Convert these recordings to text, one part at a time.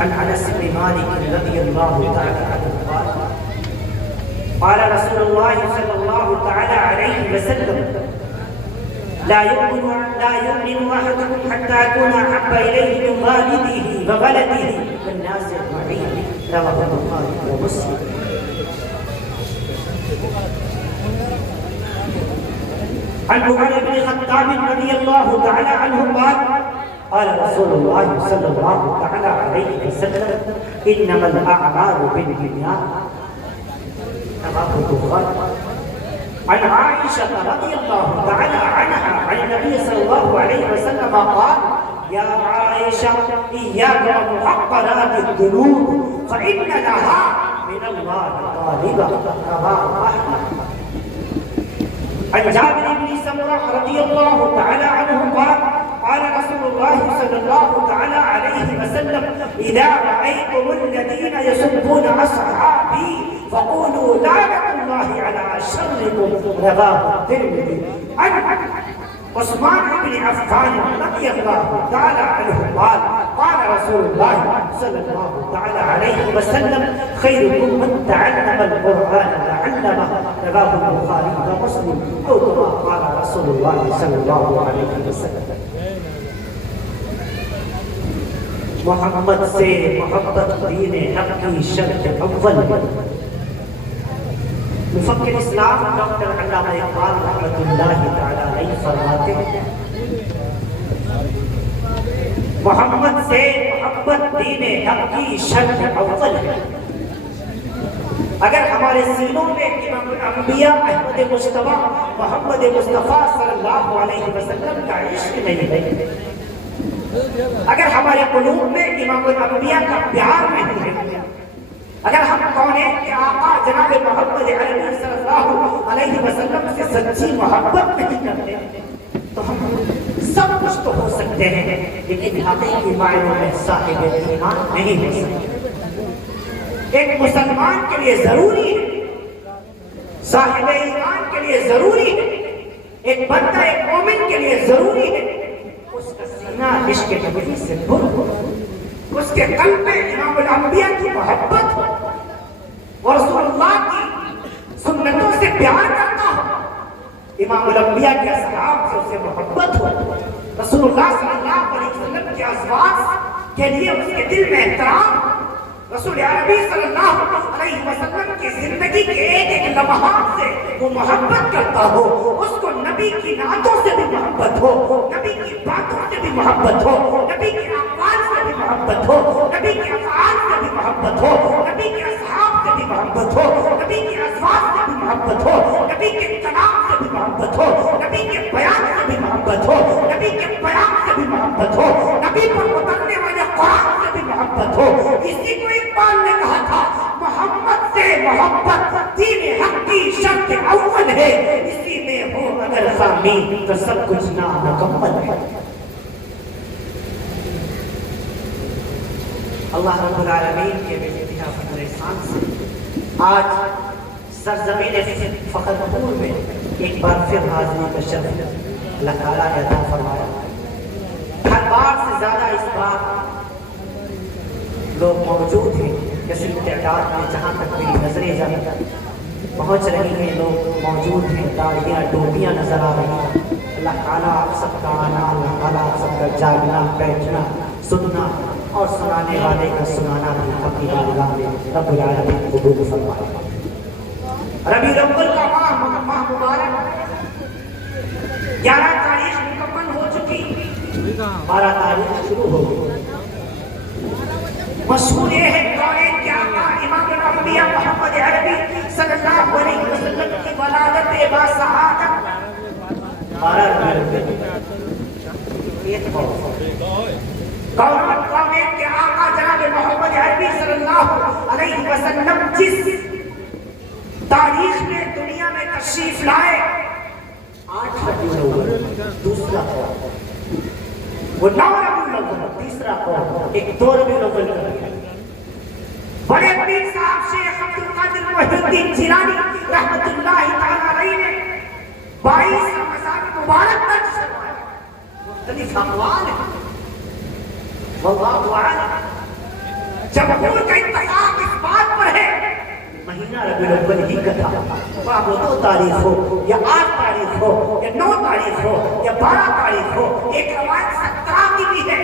عن انس بن مالك رضي الله تعالى عنه قال قال رسول الله صلى الله تعالى عليه وسلم لا يؤمن احدكم حتى اكون احب اليه من والده وولده والناس اجمعين. رواه البخاري ومسلم. عن عمر بن الخطاب رضي الله تعالى عنه قال قال رسول الله صلى الله تعالى عليه وسلم انما الاعمال بالنيات. رواه البخاري. عن عائشة رضي الله تعالى عنها عن النبي صلى الله عليه وسلم قال يا عائشة إياك ومحقرات الذنوب فإن لها من الله طالبا. رواه أحمد. عن جابر بن سمرة رضي الله تعالى عنه قال قال رسول الله صلى الله تعالى عليه وسلم إذا رأيتم الذين يسبون أصحابي فقولوا لعنة الله على شركم. رواه الترمذي. عن عثمان بن عفان رضي الله تعالى عنه قال قال رسول الله صلى الله تعالى عليه وسلم خيركم من تعلم القرآن وعلمه. رواه البخاري ومسلم. او كما قال رسول الله صلى الله عليه وسلم. محمد سے محبت دین حق کی شرط اول. مفکر اسلام ڈاکٹر علامہ اقبال رحمۃ اللہ تعالی علیہ فرماتے ہیں محمد سے محبت دین حق کی شرط اول ہے. اگر ہمارے سینوں میں امام الانبیاء احمد مجتبی محمد مصطفیٰ صلی اللہ علیہ وسلم کا عشق نہیں ہے، اگر ہمارے قلوب میں امام الانبیاء کا پیار نہیں ہے، اگر ہم کونین کے آقا جناب محمد عربی صلی اللہ علیہ وسلم سے سچی محبت نہیں کرتے تو ہم سب کچھ تو ہو سکتے ہیں لیکن حقیقی معنوں میں صاحب ایمان نہیں ہو سکتے. ایک مسلمان کے لیے ضروری ہے، صاحب ایمان کے لیے ضروری ہے، ایک بندہ ایک مومن کے لیے ضروری ہے اس کا سینہ عشق نبی سے پر ہو، اس کے قلب میں امام الانبیاء کی محبت ہو، اور رسول اللہ کی سنتوں سے پیار کرتا ہو، امام الانبیاء کے اصحاب سے اسے محبت ہو، رسول اللہ صلی اللہ علیہ وسلم کے ازواج کے لیے اس کے دل میں احترام، رسول عربی صلی اللہ علیہ وسلم کی زندگی کے ایک ایک لمحات سے وہ محبت کرتا ہو، اس کو نبی کی نعتوں سے بھی محبت ہو، نبی کی باتوں سے بھی محبت ہو، نبی کے اقوال سے بھی محبت ہو، نبی کے افعال سے بھی محبت ہو، نبی کے اصحاب سے بھی محبت ہو، نبی کے ازواج سے بھی محبت ہو، نبی کے کلام سے بھی محبت ہو، نبی کے بیان سے بھی محبت ہو، نبی کے بیان سے بھی محبت ہو، نبی پر اترنے والے قرآن سے بھی محبت ہو. اسی کو اقبال نے کہا تھا محمد سے محبت دین حق کی شرط اول ہے، اسی میں ہو اگر خامی تو سب کچھ نامکمل ہے. اللہ رب العالمین کے بے فضل احسان سے آج سرزمین فخر پور میں ایک بار پھر حاضری کا شرف اللہ تعالیٰ نے عطا فرمایا. ہر بار سے زیادہ اس بار لوگ موجود ہیں، کسی تعداد میں جہاں تک میری نظریں پہنچ رہی ہیں لوگ موجود ہیں، داڑیاں ٹوپیاں نظر آ رہی ہیں. اللہ تعالیٰ آپ سب کا آنا، اللہ تعالیٰ آپ سب کا جاگنا بیٹھنا سننا اور سنانے والے کا سنانا بھی اپنی بارگاہ میں رب العالمین قبول فرمائے. ربیع الاول کا ماہ مبارک 11 تاریخ مکمل ہو چکی، 12 تاریخ شروع ہو گئی. مشہور یہ ہے کونین کے آقا امام الانبیاء محمد عربی صلی اللہ علیہ وسلم کی ولادت باسعادت 12 کونین کے آقا جناب محمد عربی صلی اللہ علیہ وسلم جس تاریخ میں دنیا میں تشریف لائے 8 ربیع الاول دوسرا قول، وہ 9 ربیع الاول تیسرا قول، ایک 2 ربیع الاول کا. بڑے پیر صاحب شیخ عبد القادر محی الدین جیلانی رحمت اللہ تعالی علیہ نے 22 رمضان مبارک درج فرمایا. مختلف اقوال ہیں واللہ اعلم. جمہور کا اتفاق اس بات پر ہے مہینہ ربیع الاول ہی کا تھا. خواہ وہ 2 تاریخ ہو یا 8 تاریخ ہو یا 9 تاریخ ہو یا 12 تاریخ ہو. ایک روایت 17 کی بھی ہے.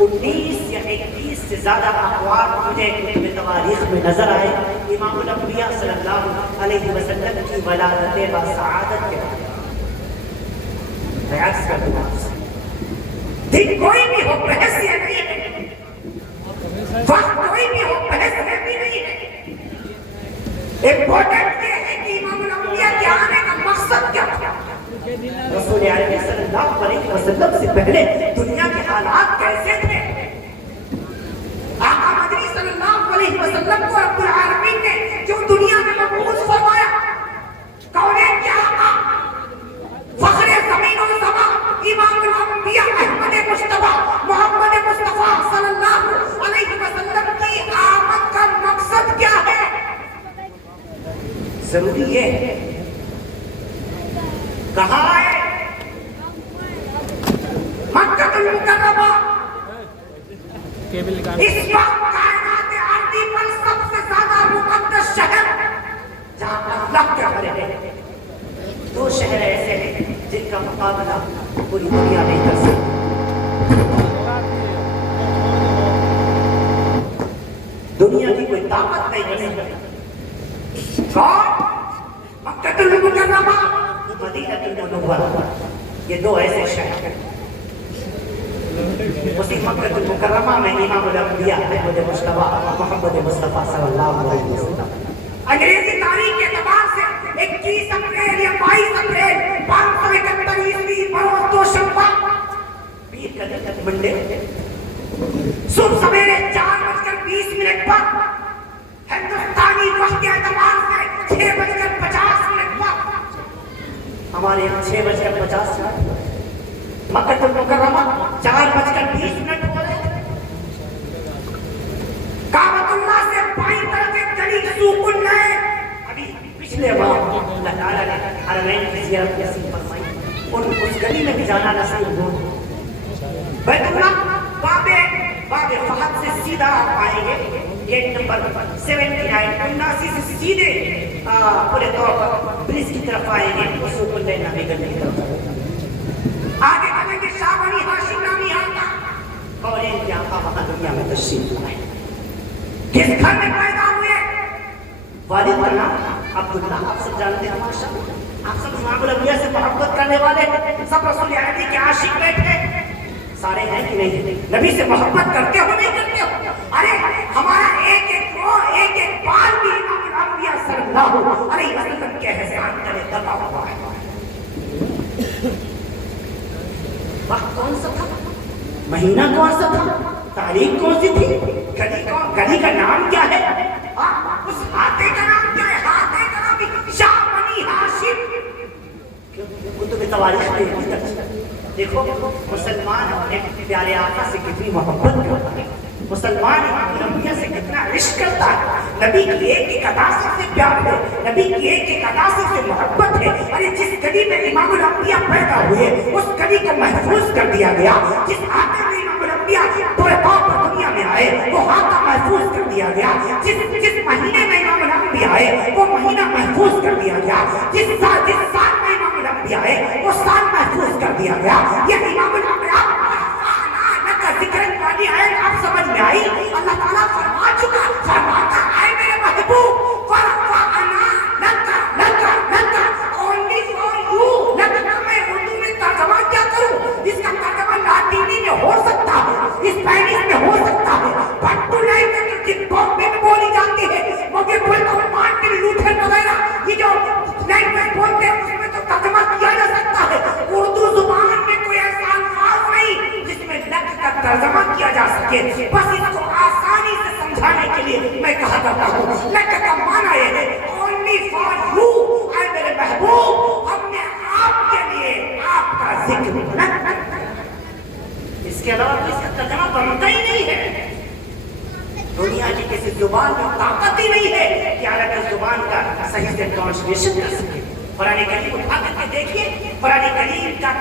19 یا 21 سے زیادہ اقوال مجھے کتب تواریخ میں نظر آئے امام الانبیاء صلی اللہ علیہ وسلم کی ولادت و سعادت کے بارے میں. ریاض کا دماغ دن کوئی بھی ہو بحث یہ نہیں ہے, وقت کوئی بھی ہو بحث یہ بھی نہیں ہے. امپورٹنٹ یہ ہے کہ امام الانبیاء کے آنے کا مقصد کیا تھا. رسول اللہ صلی اللہ علیہ وسلم سے پہلے دنیا کے حالات کیسے تھے. آقا مدنی صلی اللہ علیہ وسلم کو رب العالمین نے جو دنیا میں مبعوث فرمایا, کونین کے آقا فخر زمین و زمان امام الانبیاء احمد مصطفیٰ محمد مصطفیٰ صلی اللہ علیہ وسلم کی آمد کا مقصد کیا ہے. ضروری یہ ہے کہاں ہے مکہ المکرمہ. اس وقت کائنات ارضی پر سب سے زیادہ مقدس شہر جہاں پر اللہ کیا کرے ہیں. 2 شہر ایسے ہیں جن کا مقابلہ پوری دنیا نہیں کر سکتی. دنیا کی کوئی طاقت نہیں بن سکتی. کون؟ مکہ المکرمہ, مدینہ المنورہ. یہ 2 ایسے شہر ہیں. اسی مکہ المکرمہ میں امام الانبیاء احمد مصطفیٰ محمد مصطفیٰ صلی اللہ علیہ وسلم انگریزی تاریخ کے اعتبار سے 21 اپریل یا 22 اپریل 571 عیسوی بروز دوشنبہ پیر کا دن منڈے صبح سویرے 4:20 پر ہندوستانی وقت کے اعتبار سے 6:50 پر, ہمارے یہاں 6:50 مکہ المکرمہ 4:20 ہو رہے تھے. کعبۃ اللہ سے بائیں طرف ایک گلی سوق النعیم, ابھی پچھلے بار اللہ تعالیٰ نے حرمین کی زیارت نصیب فرمائی, اس گلی میں بھی جانا نصیب ہو. بیت اللہ باب فہد سے سیدھا آپ آئیں گے, گیٹ نمبر 79 79 سے سیدھے پورے طور پر برج کی طرف آئیں گے. سوق النعیم نامی گلی کی طرف آگے چلیں گے. شاہ بنی ہاشم نامی آتا کونین کے آقا وہاں دنیا میں تشریف لائے. کس گھر میں پیدا ہوئے؟ والد کا نام عبداللہ. آپ سب جانتے ہیں ماشاءاللہ, آپ سب امام الانبیاء سے محبت کرنے والے, سب رسول اللہ کے عاشق بیٹھے سارے ہیں کہ نہیں؟ نبی سے محبت کرتے ہو نہیں کرتے ہو؟ ارے ہمارا ایک ایک بال بھی امام الانبیاء صلی اللہ علیہ وسلم کے احسان کرے دبا ہوا ہے. وقت کون سا تھا, مہینہ کون سا تھا, تاریخ کون سی تھی, گلی کا نام کیا ہے, اس ہاتھے کا نام کیا ہے, ہاتھے کا نام شاہ بنی ہاشم. کتب تواریخ میں دیکھو مسلمان اپنے پیارے آقا سے کتنی محبت کرتا ہے, مسلمان امام الانبیاء سے کتنا عشق کرتا ہے, نبی کی ایک ایک ادا سے پیار ہے, نبی کی ایک ایک ادا سے محبت ہے. ارے جس گلی میں امام الانبیاء پیدا ہوئے اس گلی کو محفوظ کر دیا گیا. جس ہاتھے میں امام الانبیاء پورے طور پر دنیا میں آئے وہ ہاتھا محفوظ کر دیا گیا. جس مہینے میں امام الانبیاء آئے وہ مہینہ محفوظ کر دیا گیا. جس سال میں امام الانبیاء آئے وہ سال محفوظ کر دیا گیا. یہ امام الانبیاء کا ذکر والی ہے. آپ سمجھ میں آئی؟ اللہ تعالیٰ فرما چکا, فرماتا ہے میرے محبوب only for you. میں اردو میں ترجمہ کیا کروں, اس کا ترجمہ لاطینی میں ہو سکتا ہے, اسپینش میں ہو سکتا ہے, بٹو لینگویج بامبے میں بولی جاتی ہے, مجھے بولتا ہوں مارٹن لوتھر وغیرہ یہ جو لینگویج بولتے ہیں اس میں تو ترجمہ کیا جا سکتا ہے. اردو زبان میں کوئی ایسا الفاظ نہیں جس میں لفظ کا ترجمہ کیا جا سکے. بس اس کو آسانی سے سمجھانے کے لیے میں کہا کرتا ہوں لفظ کا معنی یہ ہے only for you. اے میرے محبوب ہم نے آپ کے لیے آپ کا ذکر نہ, اس کے علاوہ اس کا ترجمہ بنتا ہی نہیں ہے. دنیا کی کسی زبان میں طاقت ہی نہیں ہے کہ عربی زبان کا صحیح سے ٹرانسلیشن کر سکے. قرآن کریم اٹھا کر کے دیکھیے, قرآن کریم کا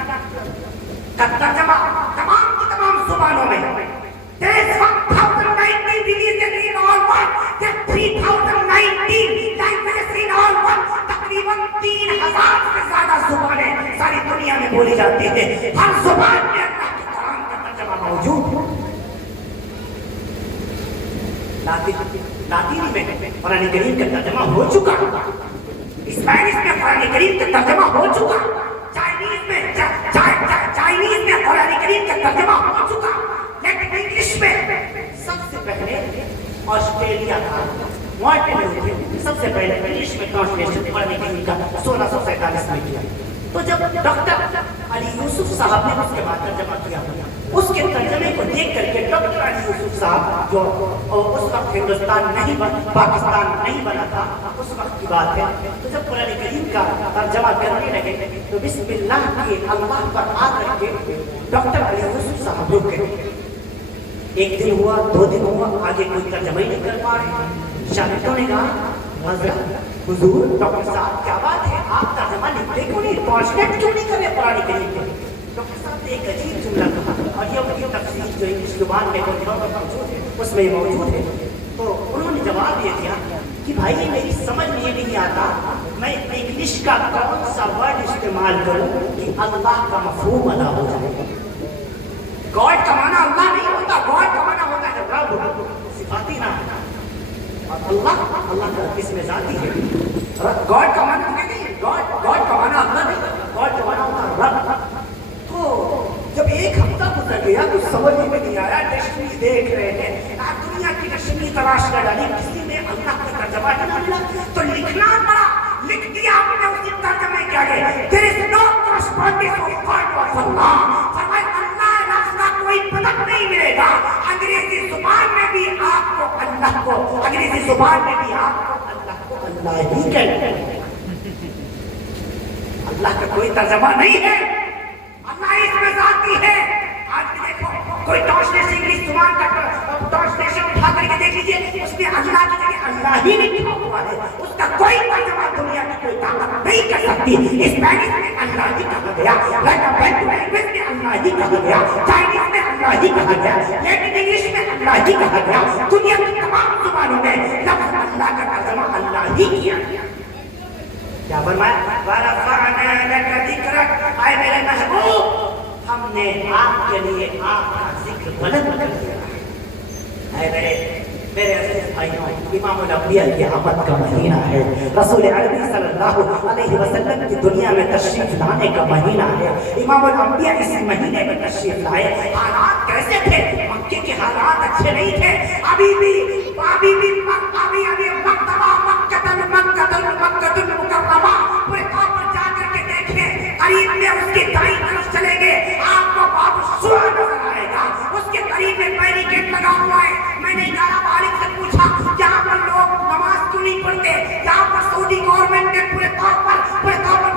ترجمہ تمام کی تمام زبانوں میں 23 30,000 سے زیادہ زبانیں ساری دنیا میں بولی جاتی ہیں، ہر زبان میں اللہ کے قرآن کا ترجمہ موجود ہے۔ لاطینی میں قرآن کریم کا ترجمہ ہو چکا، اسپینش میں قرآن کریم کا ترجمہ ہو چکا، چائنیز میں قرآن کریم کا ترجمہ ہو چکا، لیکن انگلش میں سب سے پہلے آسٹریلیا کا سب سے پہلے انگلش میں ٹرانسلیشن قرآن کریم کا 1647 میں کیا۔ تو جب ڈاکٹر علی یوسف صاحب نے اس کے بعد ترجمہ کیا، اس کے ترجمے کو دیکھ کر کے ڈاکٹر علی یوسف صاحب جو اس وقت ہندوستان نہیں پاکستان نہیں بنا تھا، اس وقت کی بات ہے، تو جب قرآن کریم کا ترجمہ کرنے لگے تو بسم اللہ کے اللہ پر آ کر کے ڈاکٹر علی یوسف صاحب رک گئے۔ ایک دن ہوا، 2 دن ہوا، آگے کوئی ترجمہ ہی نہیں کر پا رہے۔ شاگردوں نے کہا حضرت حضور ڈاکٹر صاحب کیا بات ہے، آپ ترجمہ لکھتے کیوں نہیں، ٹرانسلیٹ کیوں نہیں کر رہے قرآن کریم کو؟ ڈاکٹر صاحب نے ایک عجیب جملہ کہا، اور یہ وہی تفسیر جو انگلش زبان میں موجود ہے اس میں موجود ہے۔ تو انہوں نے جواب یہ دیا کہ بھائی میری سمجھ میں یہ نہیں آتا میں انگلش کا کون سا ورڈ استعمال کروں کہ اللہ کا مفہوم ادا ہو جائے۔ گاڈ کا معنی اللہ نہیں ہوتا، گاڈ کا معنی ہوتا ہے رب، صفاتی نام، اور اللہ کا اسم ذاتی ہے۔ گاڈ کا معنی نہیں، گاڈ کا معنی اللہ نہیں، گاڈ کا معنی ہوتا ہے رب۔ تو جب ایک ہفتہ گزر گیا تو سمجھ میں نہیں آیا، ڈکشنری دیکھ رہے ہیں، دنیا کی ڈکشنری تلاش کر ڈالی، کسی میں اللہ کا ترجمہ نہ ملا تو لکھنا پڑا، لکھ دیا آپ نے اسی ترجمے کے آگے there is no correspondence of God of Allah، فرمایا اللہ لفظ کا کوئی پتہ نہیں ملے گا، انگریزی زبان میں بھی آپ کو اللہ کو، انگریزی زبان میں بھی آپ کو اللہ کو اللہ ہی کہتے ہیں۔ اللہ کا کوئی ترجمہ نہیں ہے، اللہ اس میں ذاتی ہے۔ آج بھی دیکھو کوئی ٹرانسلیشن انگلش زبان کا ٹرانسلیشن اٹھا کر کے دیکھ لیجیے، اس میں اللہ کی جگہ اللہ ہی لکھا ہوا ہے، اس کا کوئی ترجمہ دنیا کی کوئی طاقت نہیں کر سکتی۔ اسپینش میں اللہ ہی کہا گیا، لینگویج میں اللہ ہی کہا گیا، چائنیز میں اللہ ہی کہا گیا، لیکن انگلش میں اللہ ہی کہا گیا، دنیا کی تمام زبانوں میں لفظ اللہ کا ترجمہ اللہ ہی کیا گیا۔ کیا فرمایا وَرَفَعْنَا لَكَ ذِكْرَكَ، اے میرے محبوب ہم نے آپ کے لیے آپ کا ذکر بلند کر دیا۔ اے میرے عزیز بھائیوں، امام الانبیاء کی آمد کا مہینہ ہے، رسول عربی صلی اللہ علیہ وسلم کی دنیا میں تشریف لانے کا مہینہ ہے۔ امام الانبیاء اس مہینے میں تشریف لائے۔ حالات کیسے تھے؟ مکے کے حالات اچھے نہیں تھے، ابھی مکہ المکرمہ پورے طور پر جا کر کے دیکھیں، قریب میں اس کی دائیں طرف چلیں گے آپ کو باب السورہ نظر آئے گا، اس کے قریب میں بیریکیڈ لگا ہوا ہے۔ میں نے ادارہ مالک سے پوچھا یہاں پر لوگ نماز کیوں نہیں پڑھتے، یہاں پر سعودی گورنمنٹ نے پورے طور پر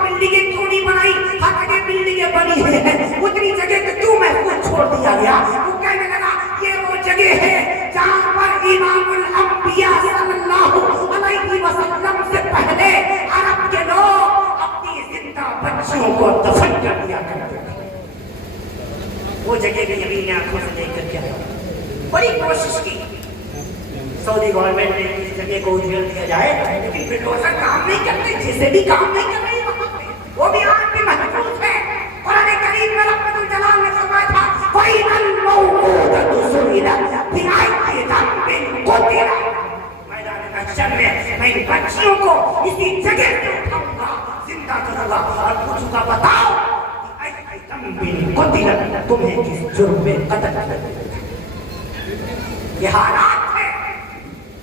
بلڈنگیں کیوں نہیں بنائی، ہر جگہ بلڈنگیں بنی ہیں، اتنی جگہ کو کیوں محفوظ چھوڑ دیا گیا؟ وہ کہنے لگا یہ وہ جگہ ہے جہاں پر امام الانبیاء صلی اللہ علیہ وسلم سے پہلے عرب کے لوگ اپنی زندہ بچیوں کو دفن کر دیا کرتے تھے۔ وہ جگہ بھی یقین آنکھوں سے دیکھ کر کے بڑی کوشش کی، سعودی گورنمنٹ نے اس جگہ کو اجڑ دیا جائے، لیکن بلڈوزر کام نہیں کرتے، جسے بھی کام نہیں کر رہے وہاں پہ، وہ بھی آج بھی محفوظ ہے۔ قرآن کریم میں رب الجلال نے فرمایا تھا فَإِذَا الْمَوْءُودَةُ سُئِلَتْ بِأَيِّ ذَنبٍ قُتِلَتْ، میدان محشر میں میں ان بچیوں کو اسی جگہ سے اٹھاؤں گا، زندہ کروں گا اور پوچھوں گا بتاؤ أَيِّ ذَنبٍ قُتِلَتْ، تمہیں کس جرم میں قتل کیا گیا؟ یہ حالات ہے،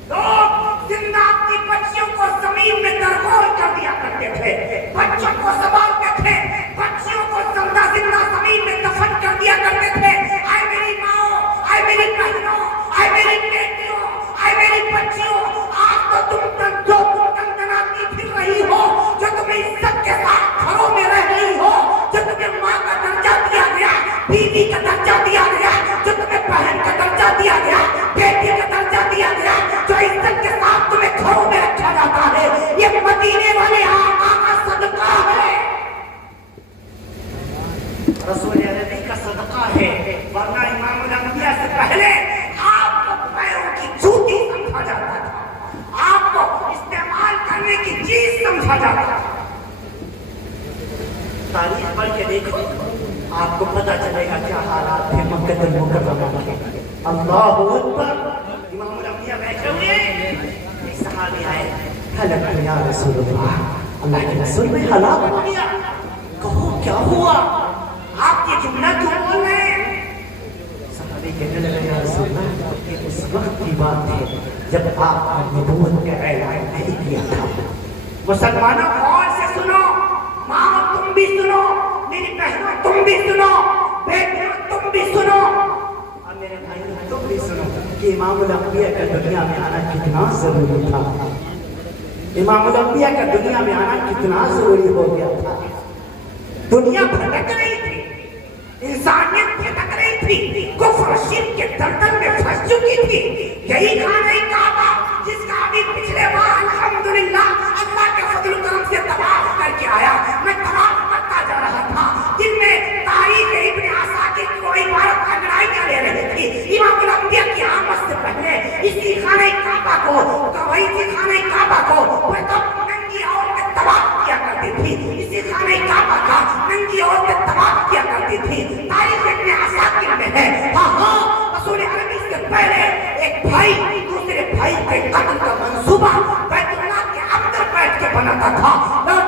لوگ زندہ اپنی بچیوں کو زمین میں درگور کر دیا کرتے تھے، بچوں کو سنبھالتے تھے، بچیوں کو زندہ زمین میں دفن کر دیا کرتے تھے۔ اے میری ماں، اے میری بہنوں، اے میری بیٹیوں، اے میری بچیوں، آج تو تم تنگناتی پھر رہی ہو، جو تمہیں عزت کے ساتھ گھروں میں رہ رہی ہو، جو تمہیں ماں کا درجہ دیا گیا، بیوی کا درجہ دیا گیا، جو تمہیں بہن کا درجہ دیا گیا، بیٹی کا درجہ دیا گیا، جو عزت کے ساتھ تمہیں گھروں میں رکھا جاتا ہے، یہ مدینے والے آقا کا صدقہ ہے، رسول عربی کا صدقہ ہے، ورنہ امام الانبیاء سے پہلے آپ کو پیروں کی جوتی سمجھا جاتا تھا، آپ کو استعمال کرنے کی چیز سمجھا جاتا تھا۔ تاریخ پڑھ کے دیکھو آپ کو پتہ چلے گا کیا حالات تھے مکہ المکرمہ کے. اللہ اکبر. امام الانبیاء بیٹھے ہوئے ایک صحابی آئے, ہلک یا رسول اللہ, اللہ کے رسول میں ہلاک ہو گیا, کہو کیا ہوا, آپ یہ جملہ کیوں بول رہے ہیں؟ صحابی کہنے لگے یا رسول اللہ یہ اس وقت کی بات ہے جب آپ نے نبوت کا اعلان نہیں کیا تھا. مسلمانوں غور سے سنو, ماں تم بھی سنو, میری بہنوں تم بھی سنو, بیٹیوں تم بھی سنو, اور میرے بھائیوں تم بھی سنو کہ امام الانبیاء کا دنیا میں آنا کتنا ضروری تھا. امام الانبیاء کا دنیا میں آنا کتنا ضروری ہو گیا تھا. دنیا بھٹک رہی تھی, انسانیت بھٹک رہی تھی, کفر و شرک کے دلدل میں پھنس چکی تھی. یہی خانہ کعبہ جس کا ابھی پچھلے ماہ الحمدللہ اللہ کے فضل و کرم سے طواف کر کے آیا, میں طواف کرتا جا رہا تھا, جن میں تاریخ ابن عساکر کی وہ عبارت انگڑائیاں لے رہی تھی. امام الانبیاء کی آمد سے پہلے اسی خانہ کعبہ کو, وہی خانہ کعبہ کو ننگی عورتیں طواف کیا کرتی تھی. اسی خانہ کعبہ کا ننگی عورتیں طواف کیا کرتی تھی. تاریخ ابن عساکر میں ہے. ہاں ہاں, رسول عربی سے پہلے ایک بھائی دوسرے بھائی کے قتل کا منصوبہ بیت اللہ کے اندر بیٹھ کے بناتا تھا.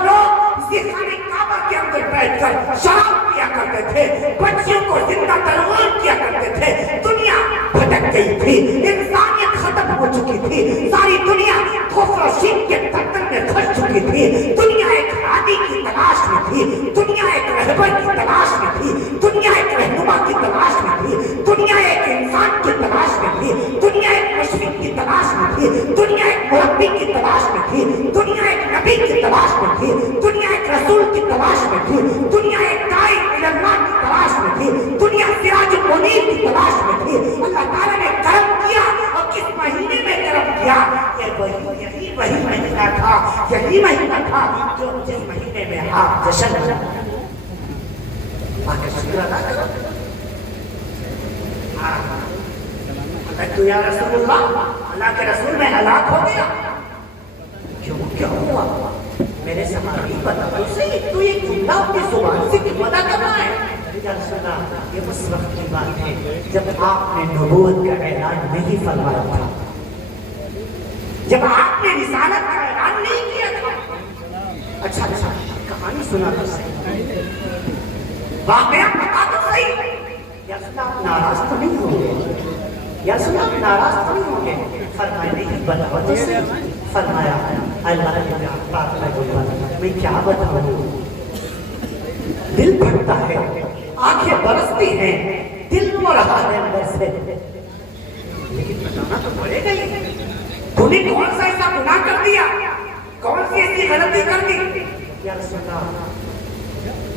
لوگ اسی خانہ کعبہ کے اندر بیٹھ کر شراب پیا کرتے تھے, بچیوں کو زندہ تلوار کیا کرتے تھے. دنیا بھٹک گئی تھی, انسانیت ختم ہو چکی تھی, ساری دنیا کفر و شرک کے دلدل میں پھنس چکی تھی. دنیا ایک ہادی کی تلاش میں تھی, دنیا ایک رہبر کی تلاش میں تھی, دنیا ایک رہنما کی تلاش میں تھی, دنیا ایک انسان کی تلاش میں تھی, دنیا ایک مشرق کی تلاش میں تھی, دنیا ایک مربی کی تلاش میں تھی, دنیا ایک نبی کی تلاش میں تھی, دنیا ایک رسول کی تلاش میں تھی, دنیا ایک داعی اللہ کی تلاش میں تھی, دنیا سراج المنیر کی تلاش میں تھی. اللہ تعالیٰ نے کرم کیا, اور کس مہینے میں کرم کیا؟ یہی وہی مہینہ تھا, یہی مہینہ تھا جو جس مہینے میں آپ جشن مناتے ہیں. شکر ادا کرو. تو یا رسول اللہ, اللہ کے رسول میں ہلاک ہو گیا, کیوں کیا ہوا؟ میرے صحابی بتا تو صحیح, تو یہ جملہ اپنی زبان سے کیوں ادا کرنا ہے؟ یا رسول اللہ یہ اس وقت کی بات ہے جب آپ نے نبوت کا اعلان نہیں فرمایا تھا, جب آپ نے رسالت کا اعلان نہیں کیا تھا. اچھا کہانی سنا تو صحیح, واقعہ بتا تو صحیح. یا رسول اللہ ناراض تو نہیں ہوں گے, یا رسول اللہ ناراض تو نہیں ہوں گے؟ فرمایا نہیں, بتاؤ تو صحیح. فرمایا اللہ کے پاک میں کیا بتاؤں, دل پھٹتا ہے, آنکھیں برستی ہیں, دل رو رہا ہے اندر سے, لیکن بتانا تو پڑے گا ہی. تو نے کون سا ایسا گناہ کر دیا, کون سی ایسی غلطی کر دی؟ یا رسول اللہ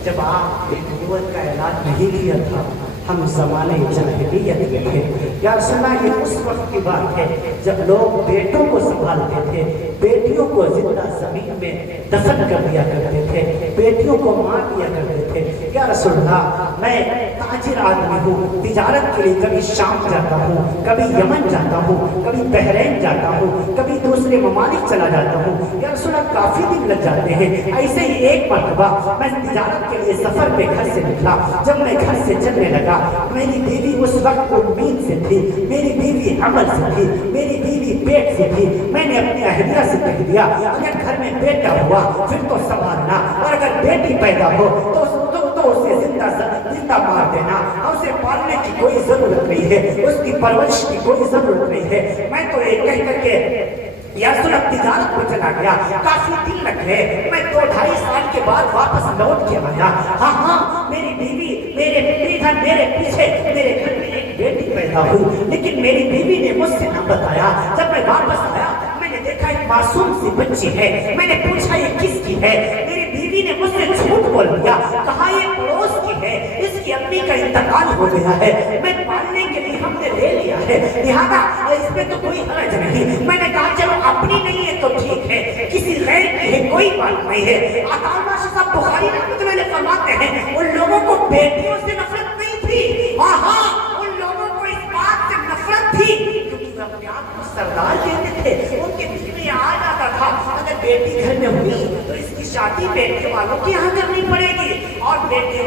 جب آپ نے نبوت کا اعلان نہیں کیا تھا ہم زمانے جاہلیت میں تھے. یا رسول اللہ یہ اس وقت کی بات ہے جب لوگ بیٹوں کو سنبھالتے تھے, بیٹیوں کو زندہ زمین میں دفن کر دیا کرتے تھے, بیٹیوں کو مار دیا کرتے تھے. یا رسول اللہ میں تاجر آدمی ہوں, تجارت کے لیے کبھی شام جاتا ہوں, کبھی یمن جاتا ہوں, کبھی بحرین جاتا ہوں, کبھی دوسرے ممالک چلا جاتا ہوں. یا رسول اللہ کافی دن لگ جاتے ہیں. ایسے ہی ایک مرتبہ میں تجارت کے لیے سفر پہ گھر سے نکلا. جب میں گھر سے چلنے لگا, میری بیوی اس وقت امید سے تھی, میری بیوی عمل سے تھی, میری بیوی پیٹ سے تھی. میں نے اپنی اہلیہ سے کہہ دیا اگر گھر میں بیٹا ہوا پھر تو سنبھالنا, اور اگر بیٹی پیدا ہو تو اسے زندہ مار دینا, اور اسے پالنے کی کوئی ضرورت نہیں ہے, اس کی پرورش کی کوئی ضرورت نہیں ہے. میں تو ایک کہہ کر کے یا رسول اللہ تجارت پہ چلا گیا. کافی دن لگ گئے, میں 2-2.5 سال کے بعد واپس لوٹ کے آیا. ہاں میری بیوی میرے پیچھے میرے گھر میں ایک بیٹی پیدا ہوئی, لیکن میری بیوی نے مجھ سے نہ بتایا. جب میں واپس آیا میں نے دیکھا ایک معصوم سی بچی ہے. میں نے پوچھا یہ کس کی ہے؟ میری بیوی نے مجھ سے جھوٹ بول دیا, کہا یہ پڑوس کی ہے, اس کی امی کا انتقال ہو گیا ہے, میں پالنے کے لیے ہم نے لے لیا ہے, لہذا اس میں تو کوئی حرج نہیں. میں نے کہا چلو اپنی نہیں ہے تو ٹھیک ہے, کسی غیر کی ہے کوئی بات نہیں ہے. عطا صاحب بخاری رحمۃ اللہ علیہ فرماتے ہیں ان لوگوں کو بیٹیوں سے نفرت نہیں تھی, ہاں ان لوگوں کو اس بات سے نفرت تھی کیونکہ وہ اپنے آپ کو سردار کہتے تھے. ان کے دل میں آ جاتا تھا اگر بیٹی گھر میں ہوئی تو اس کی شادی بیٹے والوں کے یہاں کرنی پڑے گی,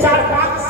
4-5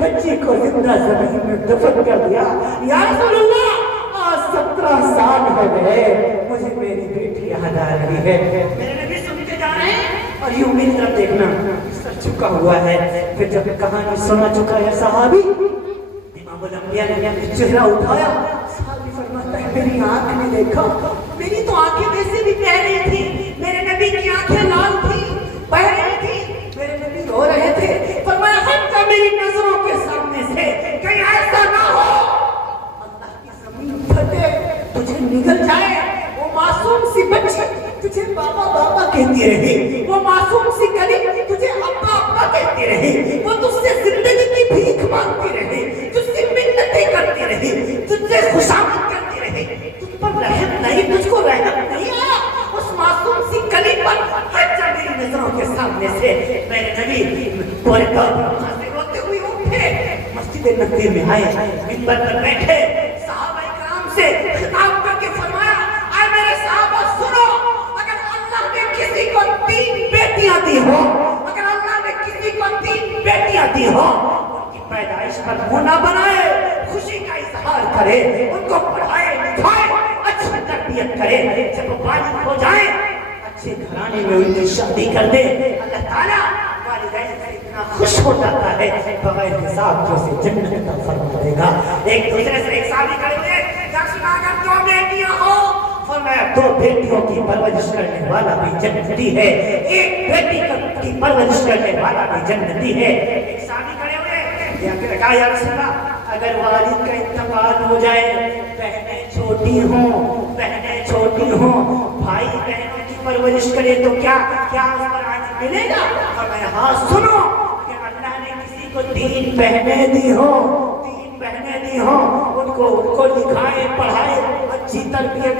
بچی کو زندہ زمین میں دفن کر دیا. یا رسول اللہ آج 17 سال ہو گئے مجھے میری بیٹی یاد آ رہی ہے. میرے نبی سنتے جا رہے ہیں اور یوں میری طرف دیکھنا سر چکا ہوا ہے. پھر جب کہانی سنا چکا ہے صحابی امام الانبیاء نے چہرہ اٹھایا. صحابی فرماتا ہے میری آنکھ نے دیکھا. میری تو آنکھیں ویسے بھی بہہ رہی تھی. میرے نبی کی آنکھیں لال تھی بہہ رہی تھی. میرے نبی رو رہے تھے. فرمایا ہٹ جا میری نظروں کے سامنے سے کہیں ایسا نہ ہو اللہ کی زمین پھٹے تجھے نگل جائے. وہ معصوم سی بچی تجھے بابا بابا کہتی رہی. وہ معصوم سی کلی تجھے ابا ابا کہتی رہی. وہ تجھ سے زندگی کی بھیک مانگتی رہی. تجھ سے منتیں کرتی رہی. تجھ سے خوشامد کرتی رہی. تجھ پر رحم نہیں تجھ کو رحم نہیں آیا. اس معصوم سی کلی پر ہٹ جا میری نظروں کے سامنے سے. میرے نبی پورے طور پر سے روتے ہوئے اٹھے مسجد نبوی میں آئے. منبر پر بیٹھے صحابہ کرام سے خطاب کر کے فرمایا اے میرے صحابہ سنو. اگر اللہ نے کسی کو 3 بیٹیاں دی ہو اگر اللہ نے کسی کو 3 بیٹیاں دی ہو ان کی پیدائش پر منہ نہ بنائے. خوشی کا اظہار کرے. ان کو پڑھائے لکھائے اچھی تربیت کرے. جب وہ بالغ ہو جائیں اچھے گھرانے میں ان کی شادی کر دے. اللہ تعالیٰ والدین سے اتنا خوش ہو جاتا ہے بغیر حساب کے اسے جنت کا فرما دے گا. ایک دوسرے سے ایک صحابی کھڑے ہوئے یا سنا اگر 2 بیٹیاں ہو فرمایا 2 بیٹیوں کی پرورش کرنے والا بھی جنتی ہے. 1 بیٹی کی پرورش کرنے والا بھی جنتی ہے. ایک صحابی کھڑے ہوئے یا کہا یا رسول اللہ اگر والد کا انتقال ہو جائے بہنیں چھوٹی ہوں بھائی بہنوں کی پرورش کرے تو کیا اس پر آج ملے گا؟ فرمایا ہاں سنو کہ اللہ نے کسی کو 3 بہنیں دی ہوں ان کو لکھائے پڑھائے اچھی تربیت